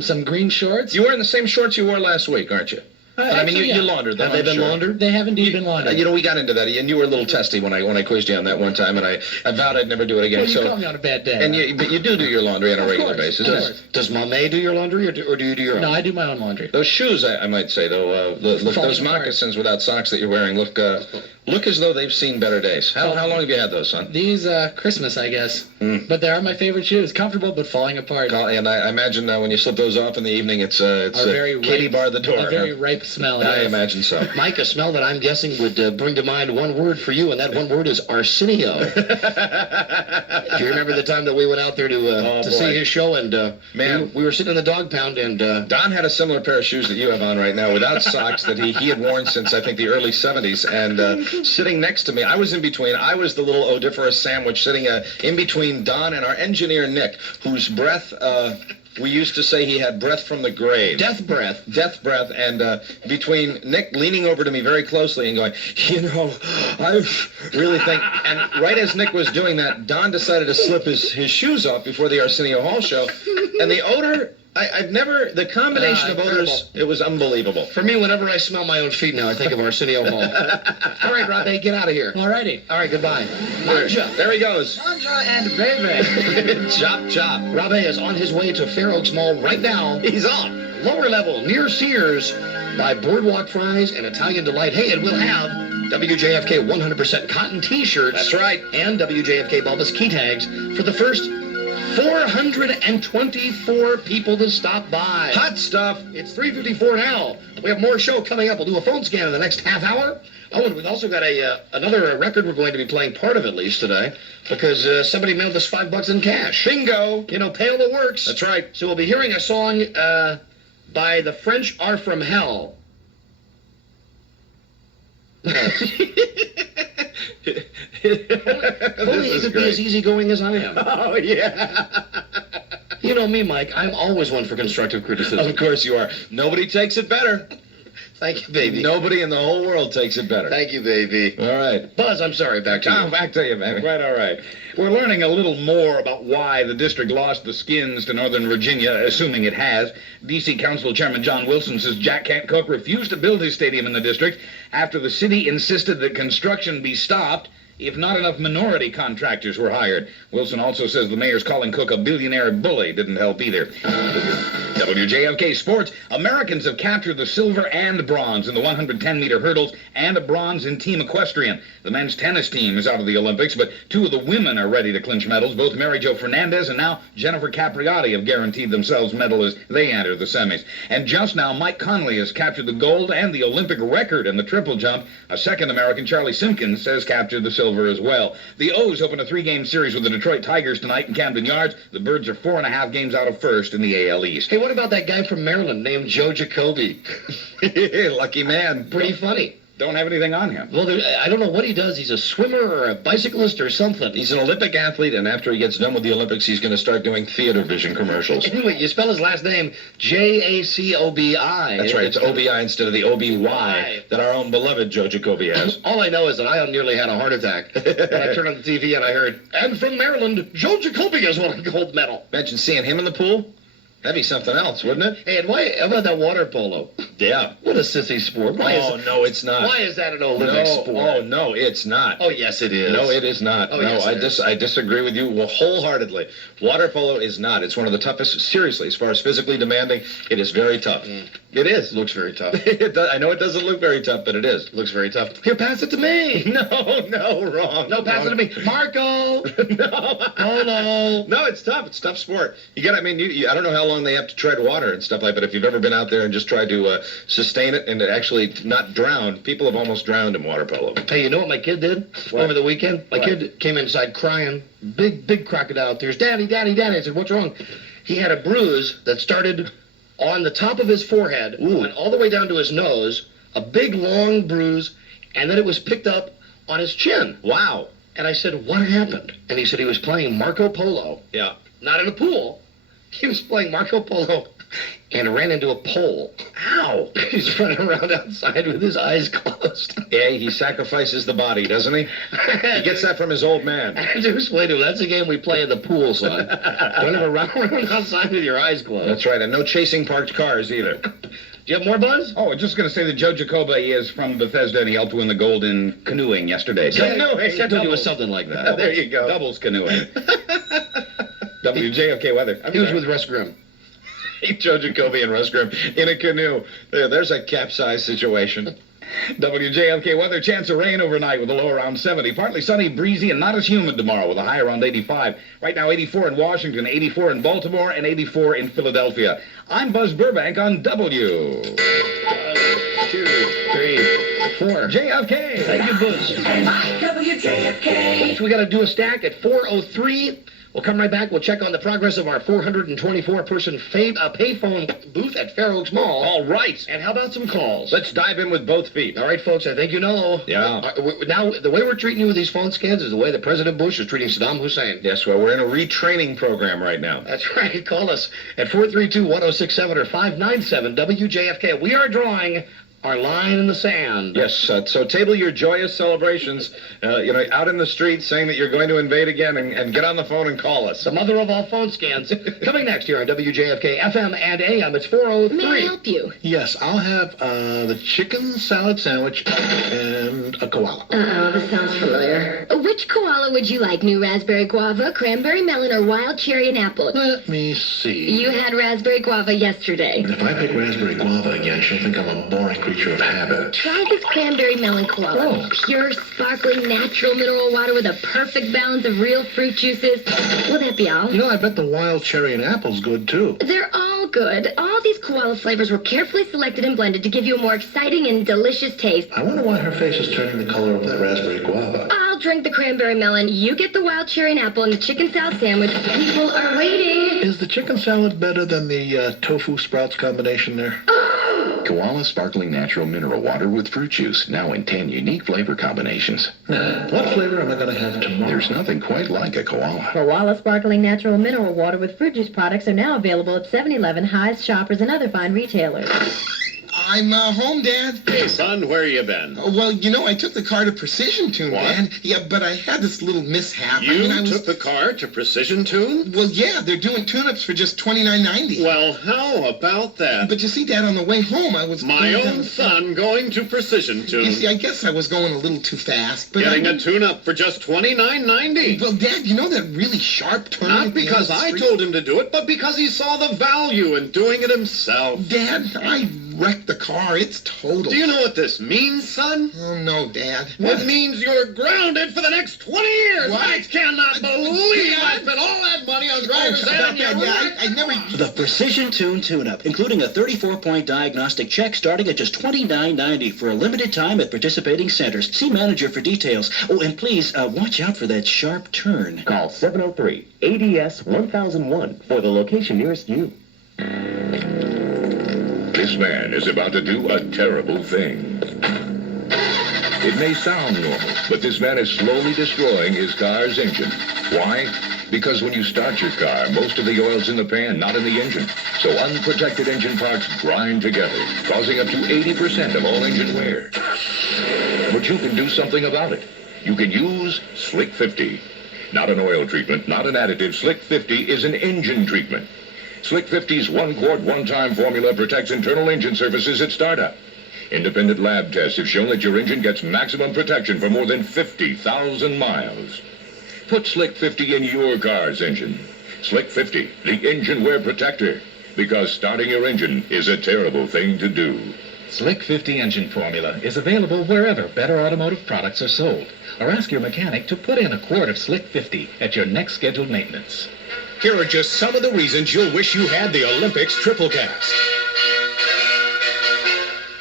Some green shorts. You're wearing the same shorts you wore last week, aren't you? You laundered them. Have they been laundered? They have indeed been laundered. We got into that, and you were a little testy when I quizzed you on that one time, and I vowed I'd never do it again. Well, you caught me on a bad day. But you do your laundry on a regular basis. Does Mame do your laundry, or do you do your own? No, I do my own laundry. Those shoes, I might say, though, those moccasins without socks that you're wearing look as though they've seen better days. How long have you had those, son? These Christmas, I guess. But they are my favorite shoes. Comfortable, but falling apart. And I imagine when you slip those off in the evening, it's Katie bar the door. A very ripe smell. I imagine so. Mike, a smell that I'm guessing would bring to mind one word for you, and that one word is Arsenio. Do you remember the time that we went out there to see his show, and we were sitting in the dog pound, and Don had a similar pair of shoes that you have on right now, without socks, that he had worn since I think the early 70s, and sitting next to me, I was in between. I was the little odoriferous sandwich sitting in between Don and our engineer Nick, whose breath we used to say he had breath from the grave. Death breath. Death breath. And between Nick leaning over to me very closely and going, I really think... And right as Nick was doing that, Don decided to slip his shoes off before the Arsenio Hall show. And the odor... I've never... The combination of odors, it was unbelievable. For me, whenever I smell my own feet now, I think of Arsenio Hall. All right, Robbie, get out of here. All righty. All right, goodbye. There he goes. Sandra and Baby. Chop, chop. Robbie is on his way to Fair Oaks Mall right now. He's on. Lower level, near Sears, by Boardwalk Fries and Italian Delight. Hey, and we'll have WJFK 100% cotton T-shirts. That's right. And WJFK Bubba's key tags for the first 424 people to stop by. Hot stuff. It's 3:54 now. We have more show coming up. We'll do a phone scan in the next half hour. Oh, and we've also got another record we're going to be playing, part of at least today, because somebody mailed us $5 in cash. Bingo. You know, pay all the works. That's right. So we'll be hearing a song by The French Are From Hell. Yes. Only you could be as easygoing as I am. Oh, yeah. You know me, Mike. I'm always one for constructive criticism. Of course you are. Nobody takes it better. Thank you, baby. Nobody in the whole world takes it better. Thank you, baby. All right. Buzz, I'm sorry. Back to you. Back to you, baby. Right, all right. We're learning a little more about why the district lost the Skins to Northern Virginia, assuming it has. D.C. Council Chairman John Wilson says Jack Kent Cooke refused to build his stadium in the district after the city insisted that construction be stopped if not enough minority contractors were hired. Wilson also says the mayor's calling Cooke a billionaire bully didn't help either. WJFK Sports. Americans have captured the silver and bronze in the 110-meter hurdles and a bronze in team equestrian. The men's tennis team is out of the Olympics, but two of the women are ready to clinch medals. Both Mary Jo Fernandez and now Jennifer Capriati have guaranteed themselves medal as they enter the semis. And just now, Mike Conley has captured the gold and the Olympic record in the triple jump. A second American, Charlie Simpkins, has captured the silver as well. The O's open a 3-game series with the Detroit Tigers tonight in Camden Yards. The Birds are 4.5 games out of first in the AL East. Hey, what about that guy from Maryland named Joe Jacoby? Lucky man. Pretty funny. Don't have anything on him. Well, I don't know what he does. He's a swimmer or a bicyclist or something. He's an Olympic athlete, and after he gets done with the Olympics, he's going to start doing theater vision commercials. Anyway, you spell his last name Jacobi. That's right. It's OBI instead of the OBY that our own beloved Joe Jacoby has. All I know is that I nearly had a heart attack when I turned on the TV and I heard, and from Maryland, Joe Jacoby has won a gold medal. Imagine seeing him in the pool. That'd be something else, wouldn't it? Hey, and how about that water polo? Yeah. What a sissy sport. No, it's not. Why is that an Olympic sport? Oh, no, it's not. Oh, yes, it is. No, it is not. Oh, no, yes, I disagree with you wholeheartedly. Water polo is not. It's one of the toughest, seriously, as far as physically demanding, it is very tough. It is. It looks very tough. I know it doesn't look very tough, but it is. It looks very tough. Here, pass it to me. No, wrong. No, pass it to me. Marco. No. No, it's tough. It's a tough sport. You got. I mean, I don't know how long they have to tread water and stuff like that, but if you've ever been out there and just tried to sustain it and actually not drown, people have almost drowned in water polo. Hey, you know what my kid did over the weekend? My kid came inside crying. Big crocodile tears. Daddy. I said, what's wrong? He had a bruise that started on the top of his forehead, went all the way down to his nose, a big, long bruise, and then it was picked up on his chin. Wow. And I said, what happened? And he said he was playing Marco Polo. Yeah. Not in a pool. He was playing Marco Polo and ran into a pole. Ow! He's running around outside with his eyes closed. Yeah, he sacrifices the body, doesn't he? He gets that from his old man. I had to explain to him, that's a game we play in the pool, son. Don't ever run around outside with your eyes closed. That's right, and no chasing parked cars either. Do you have more, Buzz? Oh, just going to say that Joe Jacoby is from Bethesda, and he helped win the gold in canoeing yesterday. Canoeing? I told you it was something like that. There you go. Doubles canoeing. WJFK weather. He was with Russ Grimm. Joe Jacoby and Russ Grimm in a canoe. There's a capsized situation. WJFK weather, chance of rain overnight with a low around 70. Partly sunny, breezy, and not as humid tomorrow with a high around 85. Right now, 84 in Washington, 84 in Baltimore, and 84 in Philadelphia. I'm Buzz Burbank on W. 1, 2, 3, 4. JFK. Thank you, Buzz. WJFK. So we got to do a stack at 4:03. We'll come right back. We'll check on the progress of our 424-person payphone booth at Fair Oaks Mall. All right. And how about some calls? Let's dive in with both feet. All right, folks, I think you know. Yeah. Now, the way we're treating you with these phone scans is the way that President Bush is treating Saddam Hussein. Yes, well, we're in a retraining program right now. That's right. Call us at 432-1067 or 597-WJFK. We are drawing our line in the sand. Yes, so table your joyous celebrations, out in the streets saying that you're going to invade again and get on the phone and call us. The mother of all phone scans. Coming next here on WJFK FM and AM, it's 403. May I help you? Yes, I'll have the chicken salad sandwich and a koala. Uh-oh, this sounds familiar. Which koala would you like? New raspberry guava, cranberry melon, or wild cherry and apple? Let me see. You had raspberry guava yesterday. If I pick raspberry guava again, she'll think I'm a boring creature of habit. Try this cranberry melon koala. Pure, sparkling, natural mineral water with a perfect balance of real fruit juices. Will that be all? You know, I bet the wild cherry and apple's good, too. They're all good. All these koala flavors were carefully selected and blended to give you a more exciting and delicious taste. I wonder why her face is turning the color of that raspberry guava. I'll drink the cranberry melon. You get the wild cherry and apple and the chicken salad sandwich. People are waiting. Is the chicken salad better than the tofu sprouts combination there? Koala Sparkling Natural Mineral Water with fruit juice, now in 10 unique flavor combinations. What flavor am I going to have tomorrow? There's nothing quite like a koala. Koala Sparkling Natural Mineral Water with fruit juice products are now available at 7-Eleven, High's, Shoppers, and other fine retailers. I'm home, Dad. Hey, son, where you been? Well, I took the car to Precision Tune, What? Dad. Yeah, but I had this little mishap. You took the car to Precision Tune? Well, yeah, they're doing tune-ups for just $29.90. Well, how about that? But you see, Dad, on the way home, I was... My own son going to Precision Tune. You see, I guess I was going a little too fast, but Getting a tune-up for just $29.90. Well, Dad, you know that really sharp turn? Not because I told him to do it, but because he saw the value in doing it himself. Dad, I wrecked the car. It's total. Do you know what this means, son? Oh, no, Dad. It means you're grounded for the next 20 years. What? I cannot believe I spent all that money on driver's ed and you I never... The Precision Tune Tune-Up, including a 34-point diagnostic check starting at just $29.90 for a limited time at participating centers. See manager for details. Oh, and please, watch out for that sharp turn. Call 703-ADS-1001 for the location nearest you. This man is about to do a terrible thing. It may sound normal, but this man is slowly destroying his car's engine. Why? Because when you start your car, most of the oil's in the pan, not in the engine. So unprotected engine parts grind together, causing up to 80% of all engine wear. But you can do something about it. You can use Slick 50. Not an oil treatment, not an additive. Slick 50 is an engine treatment. Slick 50's one-quart, one-time formula protects internal engine surfaces at startup. Independent lab tests have shown that your engine gets maximum protection for more than 50,000 miles. Put Slick 50 in your car's engine. Slick 50, the engine wear protector. Because starting your engine is a terrible thing to do. Slick 50 engine formula is available wherever better automotive products are sold. Or ask your mechanic to put in a quart of Slick 50 at your next scheduled maintenance. Here are just some of the reasons you'll wish you had the Olympics Triplecast.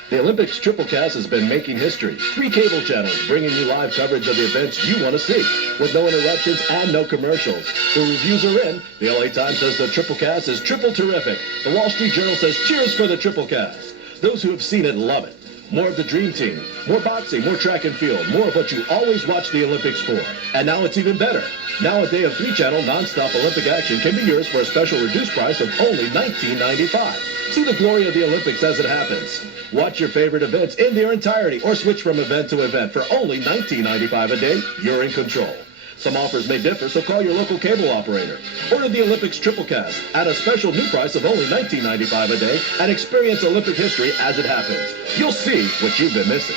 The Olympics Triplecast has been making history. 3 cable channels bringing you live coverage of the events you want to see, with no interruptions and no commercials. The reviews are in. The LA Times says the Triplecast is triple terrific. The Wall Street Journal says cheers for the Triplecast. Those who have seen it love it. More of the Dream Team, more boxing, more track and field, more of what you always watch the Olympics for. And now it's even better. Now a day of 3-channel non-stop Olympic action can be yours for a special reduced price of only $19.95. See the glory of the Olympics as it happens. Watch your favorite events in their entirety or switch from event to event for only $19.95 a day. You're in control. Some offers may differ, so call your local cable operator. Order the Olympics Triplecast at a special new price of only $19.95 a day and experience Olympic history as it happens. You'll see what you've been missing.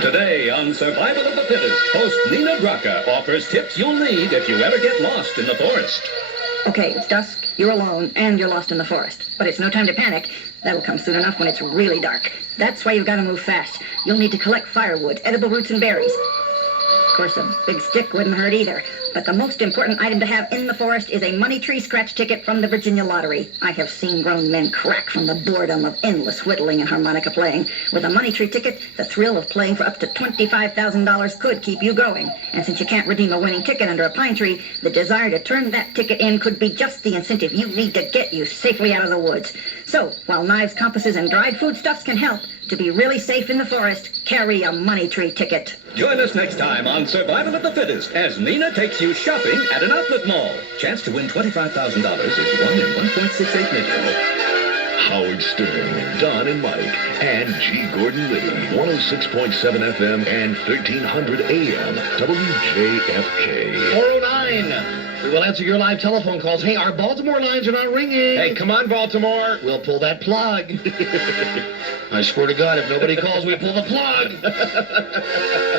Today on Survival of the Fittest, host Nina Braca offers tips you'll need if you ever get lost in the forest. Okay, it's dusk, you're alone, and you're lost in the forest. But it's no time to panic. That'll come soon enough when it's really dark. That's why you've got to move fast. You'll need to collect firewood, edible roots, and berries. Of course, a big stick wouldn't hurt either. But But the most important item to have in the forest is a money tree scratch ticket from the Virginia Lottery. I have seen grown men crack from the boredom of endless whittling and harmonica playing. With a money tree ticket, the thrill of playing for up to $25,000 could keep you going. And since you can't redeem a winning ticket under a pine tree, the desire to turn that ticket in could be just the incentive you need to get you safely out of the woods. So, while knives, compasses, and dried foodstuffs can help, to be really safe in the forest, carry a money tree ticket. Join us next time on Survival of the Fittest as Nina takes you shopping at an outlet mall. Chance to win $25,000 is 1 in 1.68 million. Howard Stern, Don and Mike, and G. Gordon Liddy, 106.7 FM and 1300 AM, WJFK. 409. We will answer your live telephone calls. Hey, our Baltimore lines are not ringing. Hey, come on, Baltimore. We'll pull that plug. I swear to God, if nobody calls, we pull the plug.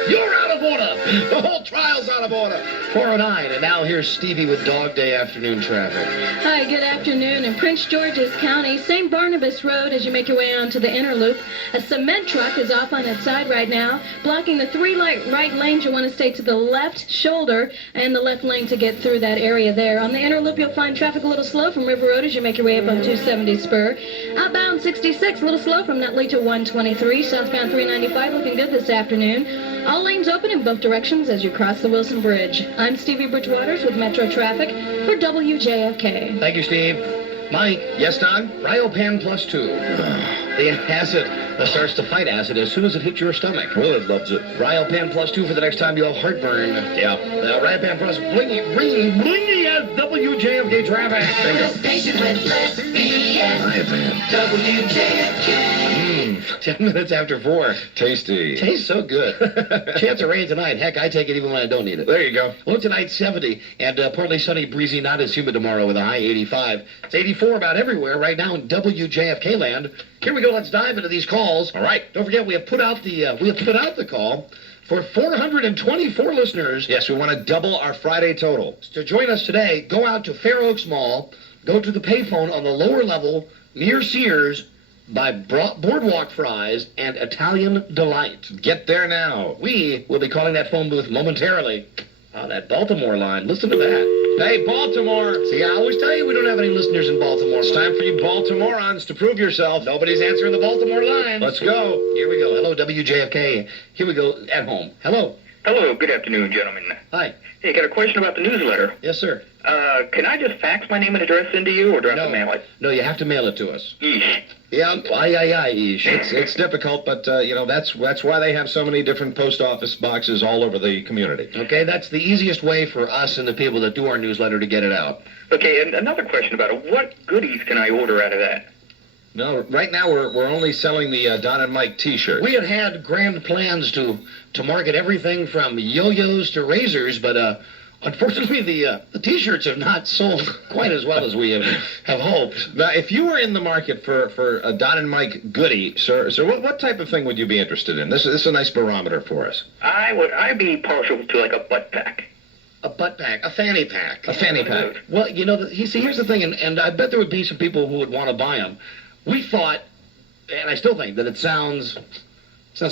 You're out of order. The whole trial's out of order. 409, and now here's Stevie with Dog Day afternoon traffic. Hi, good afternoon. In Prince George's County, St. Barnabas Road, as you make your way onto the inner loop, a cement truck is off on its side right now, blocking the 3 right lanes. You want to stay to the left shoulder and the left lane to get through that area there. On the inner loop, you'll find traffic a little slow from River Road as you make your way up on 270 Spur. Outbound 66, a little slow from Nutley to 123. Southbound 395 looking good this afternoon. All lanes open in both directions as you cross the Wilson Bridge. I'm Stevie Bridgewaters with Metro Traffic for WJFK. Thank you, Steve. Mike. Yes, Don? Ryopan plus 2. The acid starts to fight acid as soon as it hits your stomach. Well, it loves it. Ryopan plus 2 for the next time you have heartburn. Yeah. Ryopan plus blingy as WJFK traffic. The station with less BS. Ryopan. WJFK. 10 minutes after 4. Tasty. Tastes so good. Chance of rain tonight. Heck, I take it even when I don't need it. There you go. Well, tonight 70 and partly sunny, breezy, not as humid tomorrow with a high 85. It's 84 about everywhere right now in WJFK land. Here we go. Let's dive into these calls. All right. Don't forget we have put out the call for 424 listeners. Yes, we want to double our Friday total. To join us today, go out to Fair Oaks Mall, go to the payphone on the lower level near Sears, by Boardwalk Fries and Italian Delight. Get there now. We will be calling that phone booth momentarily. Oh, that Baltimore line. Listen to that. Hey, Baltimore. See, I always tell you we don't have any listeners in Baltimore. It's time for you Baltimoreans to prove yourself. Nobody's answering the Baltimore line. Let's go. Here we go. Hello, WJFK. Here we go at home. Hello. Hello. Good afternoon, gentlemen. Hi. Hey, got a question about the newsletter. Yes, sir. Can I just fax my name and address into you, or do I have to mail it? No, you have to mail it to us. Yeesh. Yeah, yeesh. It's difficult, but that's why they have so many different post office boxes all over the community. Okay, that's the easiest way for us and the people that do our newsletter to get it out. Okay, and another question about it. What goodies can I order out of that? No, right now we're only selling the Don and Mike T-shirt. We had grand plans to market everything from yo-yos to razors, but unfortunately the T-shirts have not sold quite as well as we have hoped. Now, if you were in the market for a Don and Mike goodie, sir, what type of thing would you be interested in? This is a nice barometer for us. I'd be partial to like a butt pack. A butt pack, a fanny pack. A fanny pack. Well, here's the thing, and I bet there would be some people who would want to buy them. We thought, and I still think, that it sounds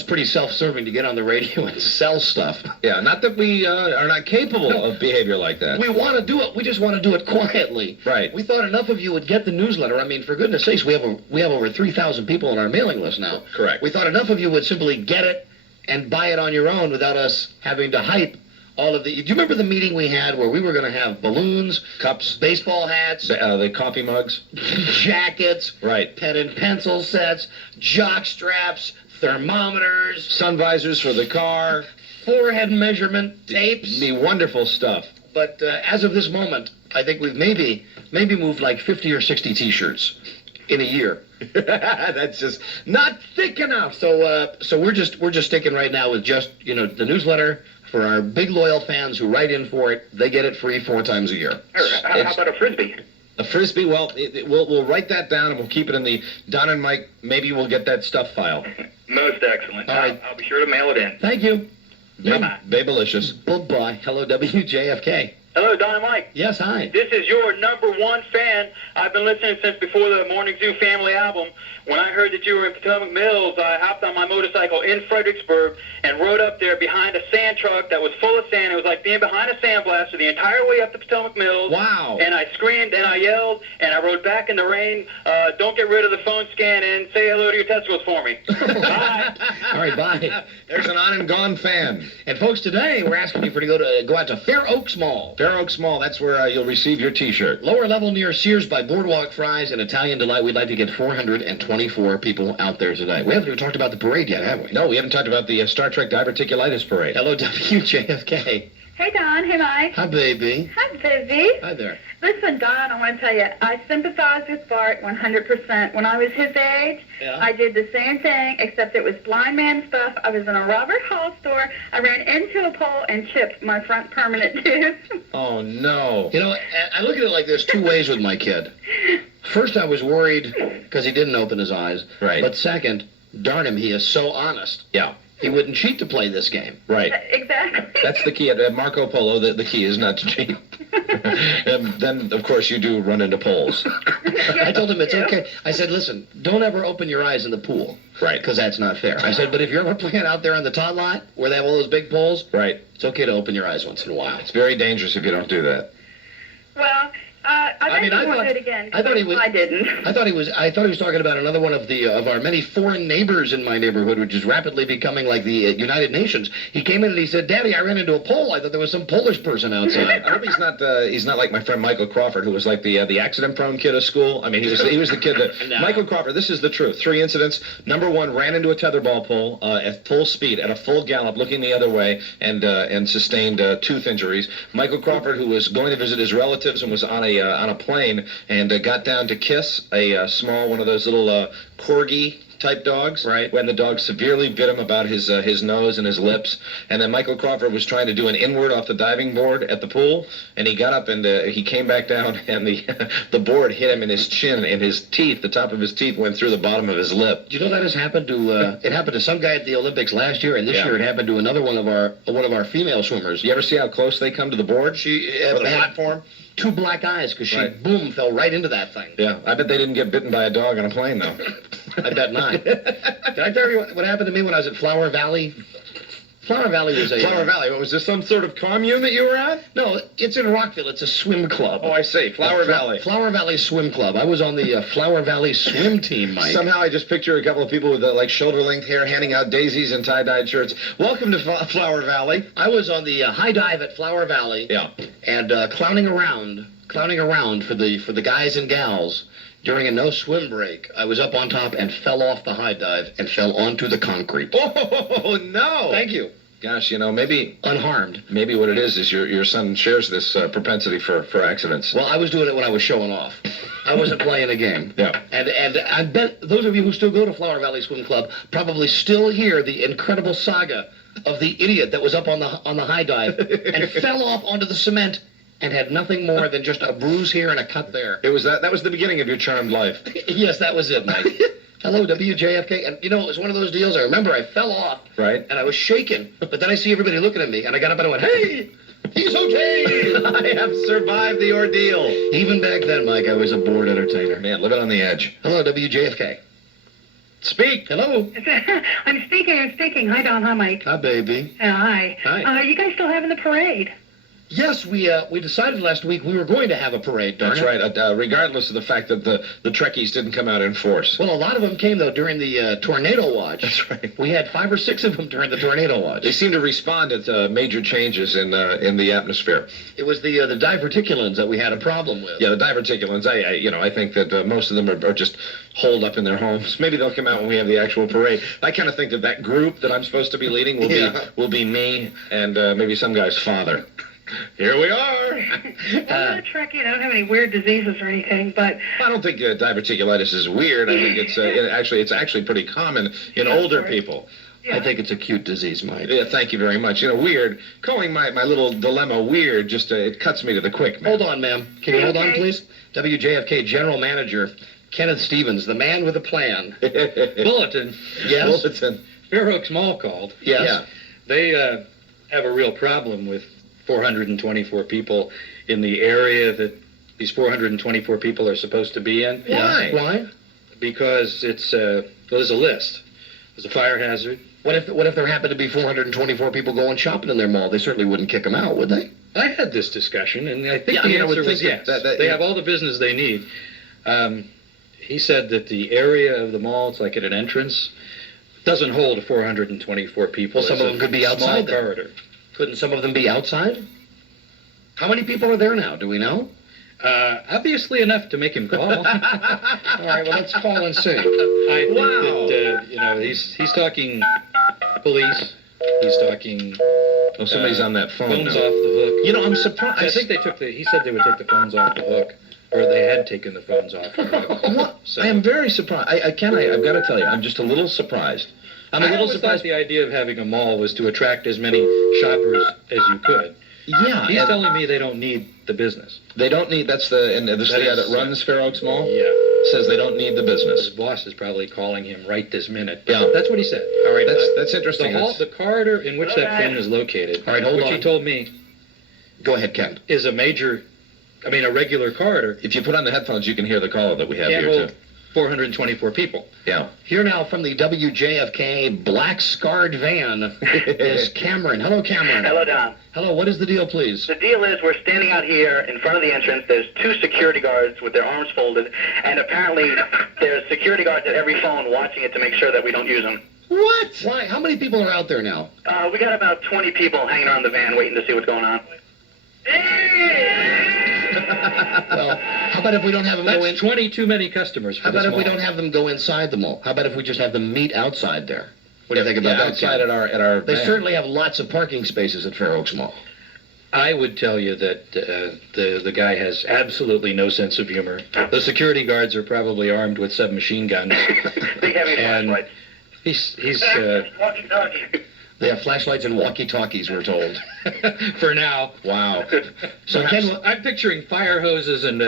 pretty self-serving to get on the radio and sell stuff. Yeah, not that we are not capable of behavior like that. We want to do it. We just want to do it quietly. Right. We thought enough of you would get the newsletter. I mean, for goodness sakes, we have over 3,000 people on our mailing list now. Correct. We thought enough of you would simply get it and buy it on your own without us having to hype all of the... Do you remember the meeting we had where we were going to have balloons, cups, baseball hats, the coffee mugs, jackets, right, pen and pencil sets, jock straps, thermometers, sun visors for the car, forehead measurement tapes. The wonderful stuff. But as of this moment, I think we've maybe moved like 50 or 60 T-shirts in a year. That's just not thick enough. So we're just sticking right now with just the newsletter. For our big loyal fans who write in for it, they get it free 4 times a year. How about a Frisbee? A Frisbee? Well, we'll write that down and we'll keep it in the Don and Mike. Maybe we'll get that stuff file. Most excellent. All right. I'll be sure to mail it in. Thank you. Babelicious. Bye-bye. Hello, WJFK. Hello, Don and Mike. Yes, hi. This is your #1 fan. I've been listening since before the Morning Zoo Family album. When I heard that you were in Potomac Mills, I hopped on my motorcycle in Fredericksburg and rode up there behind a sand truck that was full of sand. It was like being behind a sandblaster the entire way up to Potomac Mills. Wow. And I screamed and I yelled and I rode back in the rain. Don't get rid of the phone scan and say hello to your testicles for me. Bye. All right, bye. There's an on and gone fan. And folks, today we're asking you to go out to Fair Oaks Mall. Fair Oaks Mall, that's where you'll receive your T-shirt. Lower level near Sears by Boardwalk Fries and Italian Delight. We'd like to get 424 people out there today. We haven't even talked about the parade yet, have we? No, we haven't talked about the Star Trek Diverticulitis Parade. Hello, WJFK. Hey, Don. Hey, Mike. Hi, baby. Hi, Vivi. Hi there. Listen, Don, I want to tell you, I sympathize with Bart 100%. When I was his age, I did the same thing, except it was blind man stuff. I was in a Robert Hall store. I ran into a pole and chipped my front permanent tooth. Oh, no. You know, I look at it like there's two ways with my kid. First, I was worried because he didn't open his eyes. Right. But second, darn him, he is so honest. Yeah. He wouldn't cheat to play this game. Right. Exactly. That's the key. At Marco Polo, the key is not to cheat. And then, of course, you do run into poles. I told him it's okay. I said, listen, don't ever open your eyes in the pool. Right. Because that's not fair. I said, but if you're ever playing out there on the tot lot where they have all those big poles, right, it's okay to open your eyes once in a while. It's very dangerous if you don't do that. Well, I bet you won't do it again. I thought he was. I didn't. I thought he was talking about another one of our many foreign neighbors in my neighborhood, which is rapidly becoming like the United Nations. He came in and he said, "Daddy, I ran into a pole. I thought there was some Polish person outside." I hope he's not like my friend Michael Crawford, who was like the accident-prone kid of school. I mean, he was the kid that No. Michael Crawford. This is the truth. 3 incidents. Number 1, ran into a tetherball pole at full speed, at a full gallop, looking the other way, and sustained tooth injuries. Michael Crawford, who was going to visit his relatives and was on a plane and got down to kiss a small one of those little corgi type dogs. Right. When the dog severely bit him about his nose and his lips, and then Michael Crawford was trying to do an inward off the diving board at the pool, and he got up and he came back down, and the board hit him in his chin, and his teeth, the top of his teeth, went through the bottom of his lip. Do you know that has happened to? It happened to some guy at the Olympics last year, and this year it happened to another one of our female swimmers. You ever see how close they come to the board? Or the platform? 2 black eyes because she boom fell right into that thing. Yeah, I bet they didn't get bitten by a dog on a plane though. I bet not. Did I tell you what happened to me when I was at Flower Valley? Flower Valley was a... Flower Valley, what was this, some sort of commune that you were at? No, it's in Rockville. It's a swim club. Oh, I see. Flower Valley. Flower Valley Swim Club. I was on the Flower Valley swim team, Mike. Somehow I just picture a couple of people with like shoulder-length hair handing out daisies and tie-dyed shirts. Welcome to Flower Valley. I was on the high dive at Flower Valley. Yeah. And clowning around for the guys and gals. During a no-swim break, I was up on top and fell off the high dive and fell onto the concrete. Oh, no! Thank you. Gosh, maybe... Unharmed. Maybe what it is your son shares this propensity for accidents. Well, I was doing it when I was showing off. I wasn't playing a game. Yeah. And I bet those of you who still go to Flower Valley Swim Club probably still hear the incredible saga of the idiot that was up on the high dive and fell off onto the cement and had nothing more than just a bruise here and a cut there. It was that was the beginning of your charmed life. Yes, that was it, Mike. Hello, WJFK. And, it was one of those deals. I remember I fell off. Right. And I was shaking. But then I see everybody looking at me. And I got up and I went, hey, he's okay. I have survived the ordeal. Even back then, Mike, I was a bored entertainer. Man, living on the edge. Hello, WJFK. Speak. Hello. I'm speaking. Hi, Don. Hi, Mike. Hi, baby. Hi. Hi. You guys still having the parade? Yes, we decided last week we were going to have a parade, darn That's it. right, regardless of the fact that the Trekkies didn't come out in force. Well, a lot of them came, though, during the tornado watch. That's right. We had 5 or 6 of them during the tornado watch. They seem to respond at major changes in the atmosphere. It was the diverticulins that we had a problem with. Yeah, the diverticulins. I think that most of them are just holed up in their homes. Maybe they'll come out when we have the actual parade. I kind of think that group that I'm supposed to be leading will be me and maybe some guy's father. Here we are. Well, I'm a Trekkie. I don't have any weird diseases or anything, but I don't think diverticulitis is weird. I think it's actually pretty common in older people. Yeah. I think it's a cute disease, Mike. Yeah, thank you very much. Weird. Calling my little dilemma weird just it cuts me to the quick, man. Hold on, ma'am. Can you hold on, please? WJFK General Manager Kenneth Stevens, the man with a plan. Bulletin. Yes. Bulletin. Fair Oaks Mall called. Yes. Yeah. They have a real problem with 424 people in the area that these 424 people are supposed to be in. Why? Why? Because there's a list. There's a fire hazard. What if there happened to be 424 people going shopping in their mall? They certainly wouldn't kick them out, would they? I had this discussion, and I think the answer was yes. They have all the business they need. He said that the area of the mall, it's like at an entrance, doesn't hold 424 people. Well, some of them could be outside. Small corridor. Couldn't some of them be outside? How many people are there now? Do we know? Obviously enough to make him call. All right, well, let's call and see. I think that, he's talking police. He's talking... Oh, somebody's on that phone Phones now. off the hook. I'm surprised. I think he said they would take the phones off the hook. Or they had taken the phones off the hook. What? So. I am very surprised. I've got to tell you, I'm just a little surprised. I'm a little surprised the idea of having a mall was to attract as many shoppers as you could. Yeah. He's telling me they don't need the business. They don't need, this guy that runs Fair Oaks Mall? Yeah. Says they don't need the business. His boss is probably calling him right this minute. Yeah. That's what he said. All right, that's interesting. The corridor in which that phone is located, all right, hold which on. he told me... Go ahead, Ken. ...is a regular corridor. If you put on the headphones, you can hear the caller that we have here, too. 424 people. Yeah. Here now from the WJFK black scarred van is Cameron. Hello, Cameron. Hello, Don. Hello, what is the deal, please? The deal is we're standing out here in front of the entrance. There's 2 security guards with their arms folded, and apparently there's security guards at every phone watching it to make sure that we don't use them. What? Why? How many people are out there now? We got about 20 people hanging around the van waiting to see what's going on. Well, how about if we don't have them go in? That's 20 too many customers for How about this if we mall. don't have them go inside the mall? How about if we just have them meet outside there? What do you think about that? Outside at our They van. certainly have lots of parking spaces at Fair Oaks Mall. I would tell you that the guy has absolutely no sense of humor. The security guards are probably armed with submachine guns. Big heavy flashlights. He's They have flashlights and walkie-talkies, we're told. for now. Wow. So I'm picturing fire hoses and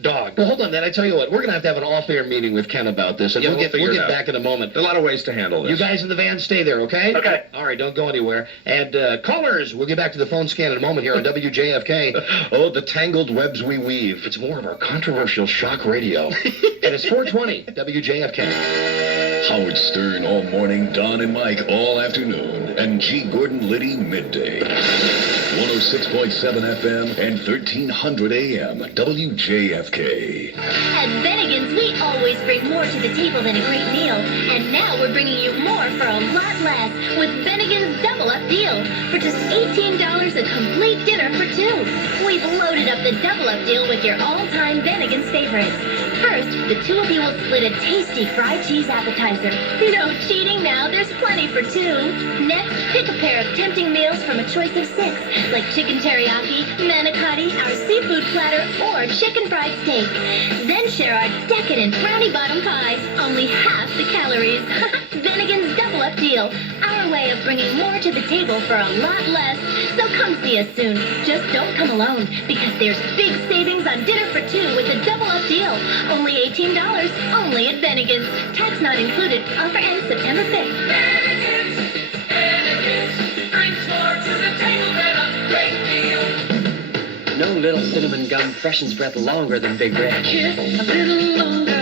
dogs. Well, hold on, then. I tell you what, we're going to have an off-air meeting with Ken about this, and Yeah, we'll get figure it out. back in a moment. There are a lot of ways to handle this. You guys in the van, stay there, okay? Okay. All right, don't go anywhere. And callers, we'll get back to the phone scan in a moment here on WJFK. Oh, the tangled webs we weave. It's more of our controversial shock radio. And it's 420 WJFK. Howard Stern all morning, Don and Mike all afternoon, and G. Gordon Liddy midday. 106.7 FM and 1300 AM, WJFK. At Bennigan's, we always bring more to the table than a great meal. And now we're bringing you more for a lot less with Bennigan's Double Up Deal. For just $18, a complete dinner for 2. We've loaded up the Double Up Deal with your all-time Bennigan's favorites. First, the 2 of you will split a tasty fried cheese appetizer. No cheating now, there's plenty for 2. Next, pick a pair of tempting meals from a choice of 6, like chicken teriyaki, manicotti, our seafood platter, or chicken fried steak. Then share our decadent brownie bottom pie, only half the calories. Bennigan's Double Up Deal, our way of bringing more to the table for a lot less. So come see us soon. Just don't come alone, because there's big savings on dinner for 2 with a Double Up Deal. Only $18, only at Bennigan's. Tax not included. Offer ends September 5th. Bennigan's brings more to the table than a great deal. No little cinnamon gum freshens breath longer than Big Red. Kiss a little longer.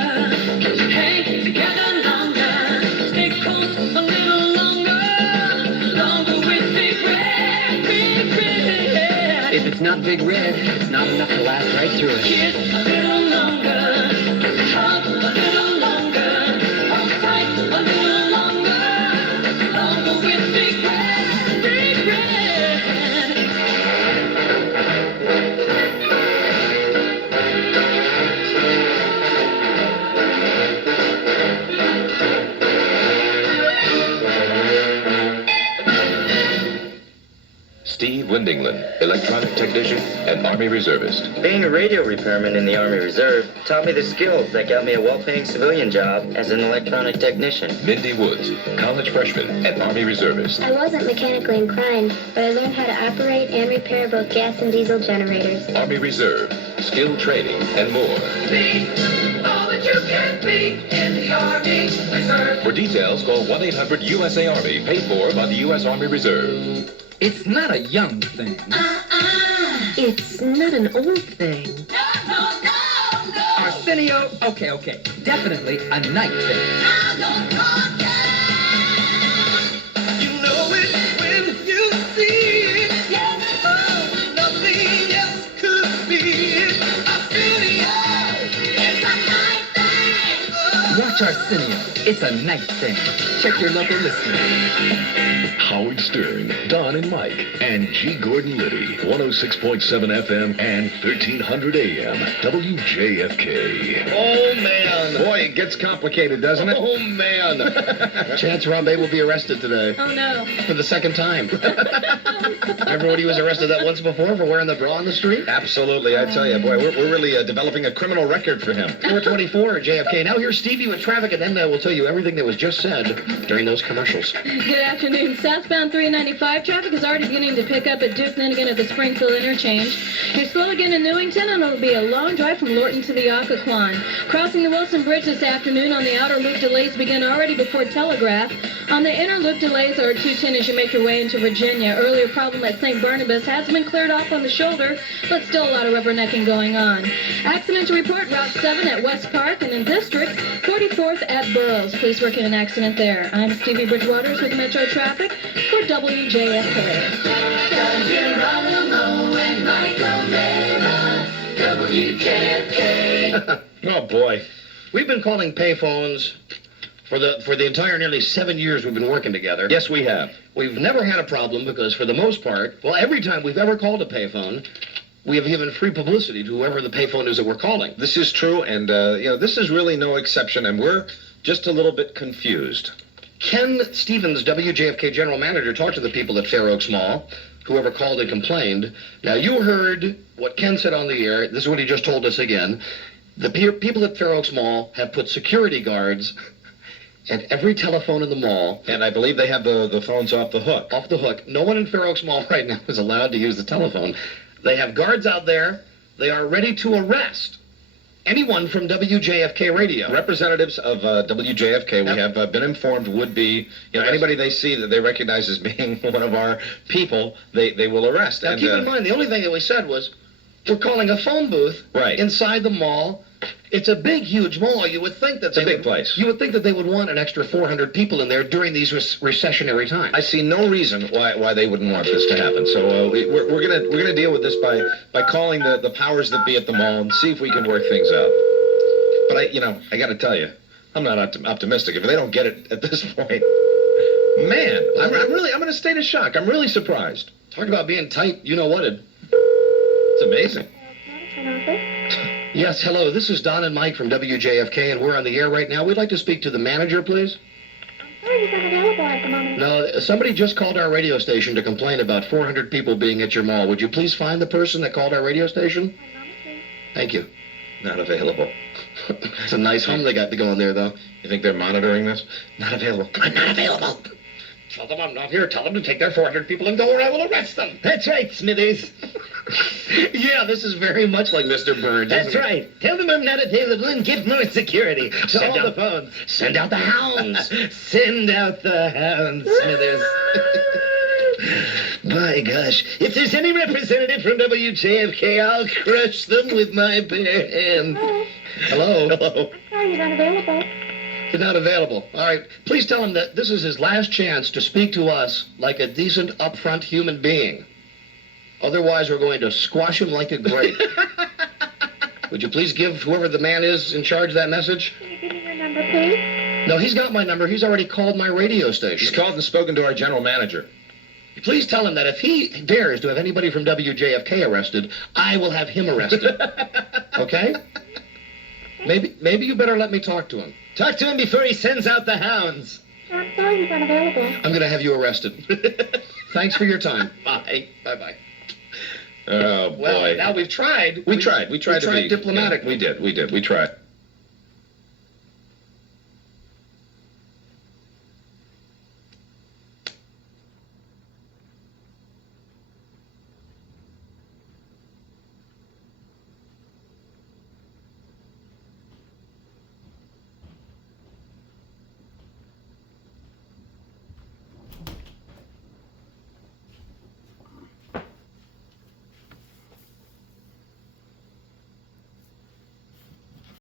Hang together longer. Stay close a little longer. Longer with Big Red. Big Red. If it's not Big Red, it's not enough to last right through it. Kiss a little longer. Hug a little longer. Hold tight a little longer. Longer with Big Red. Big Red. Steve Windingland, electronic technician and Army reservist. Being a radio repairman in the Army Reserve taught me the skills that got me a well-paying civilian job as an electronic technician. Mindy Woods, college freshman and Army reservist. I wasn't mechanically inclined, but I learned how to operate and repair both gas and diesel generators. Army Reserve, skill training, and more. Be all that you can be in the Army Reserve. For details, call 1-800-USA-ARMY, paid for by the U.S. Army Reserve. It's not a young thing. It's not an old thing. Arsenio, okay. Definitely a night thing. You know it when you see it. Yes. Oh, nothing else could be it. Arsenio, it's a night thing. Watch Arsenio. It's a night thing. Check your local listener. Howard Stern, Don and Mike, and G. Gordon Liddy, 106.7 FM and 1300 AM, WJFK. Oh, man. Boy, it gets complicated, doesn't it? Oh, man. Chance Rambe will be arrested today. Oh, no. For the second time. Remember when he was arrested that once before for wearing the bra on the street? Absolutely. I tell you, boy, we're really developing a criminal record for him. 424 at JFK. Now here's Stevie with traffic, and then we'll tell you everything that was just said during those commercials. Good afternoon. Southbound 395 traffic is already beginning to pick up at Duke Ninnigan at the Springfield interchange. You're slow again in Newington, and it'll be a long drive from Lorton to the Occoquan. Crossing the Wilson Bridge this afternoon on the outer loop, delays begin already before Telegraph. On the inner loop, delays are at 210 as you make your way into Virginia. Earlier problem at St. Barnabas has been cleared off on the shoulder, but still a lot of rubbernecking going on. Accident to report, Route 7 at West Park, and in District, 44th at Burroughs. Police working an accident there. I'm Stevie Bridgewaters with Metro Traffic for WJFK. Geronimo and Michael Vera, WJFK. Oh, boy. We've been calling payphones for the entire nearly 7 years we've been working together. Yes, we have. We've never had a problem because, for the most part, well, every time we've ever called a payphone, we have given free publicity to whoever the payphone is that we're calling. This is true, and, this is really no exception, and we're just a little bit confused. Ken Stevens, WJFK General Manager, talked to the people at Fair Oaks Mall, whoever called and complained. Now, you heard what Ken said on the air. This is what he just told us again. The people at Fair Oaks Mall have put security guards at every telephone in the mall. And I believe they have the phones off the hook. Off the hook. No one in Fair Oaks Mall right now is allowed to use the telephone. They have guards out there. They are ready to arrest anyone from WJFK Radio. Representatives of WJFK, we have been informed, would be, anybody they see that they recognize as being one of our people, they will arrest. Now, keep in mind, the only thing that we said was, we're calling a phone booth inside the mall. It's a big, huge mall. You would think that it's a big place. You would think that they would want an extra 400 people in there during these recessionary times. I see no reason why they wouldn't want this to happen. So we're gonna deal with this by calling the powers that be at the mall and see if we can work things out. But I got to tell you, I'm not optimistic. If they don't get it at this point, man, I'm in a state of shock. I'm really surprised. Talk about being tight. You know what? It's amazing. Yes, hello. This is Don and Mike from WJFK, and we're on the air right now. We'd like to speak to the manager, please. Sorry, he's not available at the moment. No, somebody just called our radio station to complain about 400 people being at your mall. Would you please find the person that called our radio station? Thank you. Not available. It's a nice home they got going there, though. You think they're monitoring this? Not available. I'm not available. Tell them I'm not here. Tell them to take their 400 people and go, or I will arrest them. That's right, Smithers. Yeah, this is very much like Mr. Burns. That's right. Tell them I'm not available and give more security to all the phones. Send out the hounds. Send out the hounds, Smithers. By gosh, if there's any representative from WJFK, I'll crush them with my bare hands. Hello? Hello. I'm sorry, he's unavailable. He's not available. All right. Please tell him that this is his last chance to speak to us like a decent, upfront human being. Otherwise, we're going to squash him like a grape. Would you please give whoever the man is in charge that message? Can you give me your number, please? No, he's got my number. He's already called my radio station. He's called and spoken to our general manager. Please tell him that if he dares to have anybody from WJFK arrested, I will have him arrested. Okay? Maybe you better let me talk to him. Talk to him before he sends out the hounds. I'm sorry, he's unavailable. I'm going to have you arrested. Thanks for your time. Bye. Bye-bye. Oh, boy. Well, now we've tried. We tried to be diplomatic. Yeah, we did. We tried.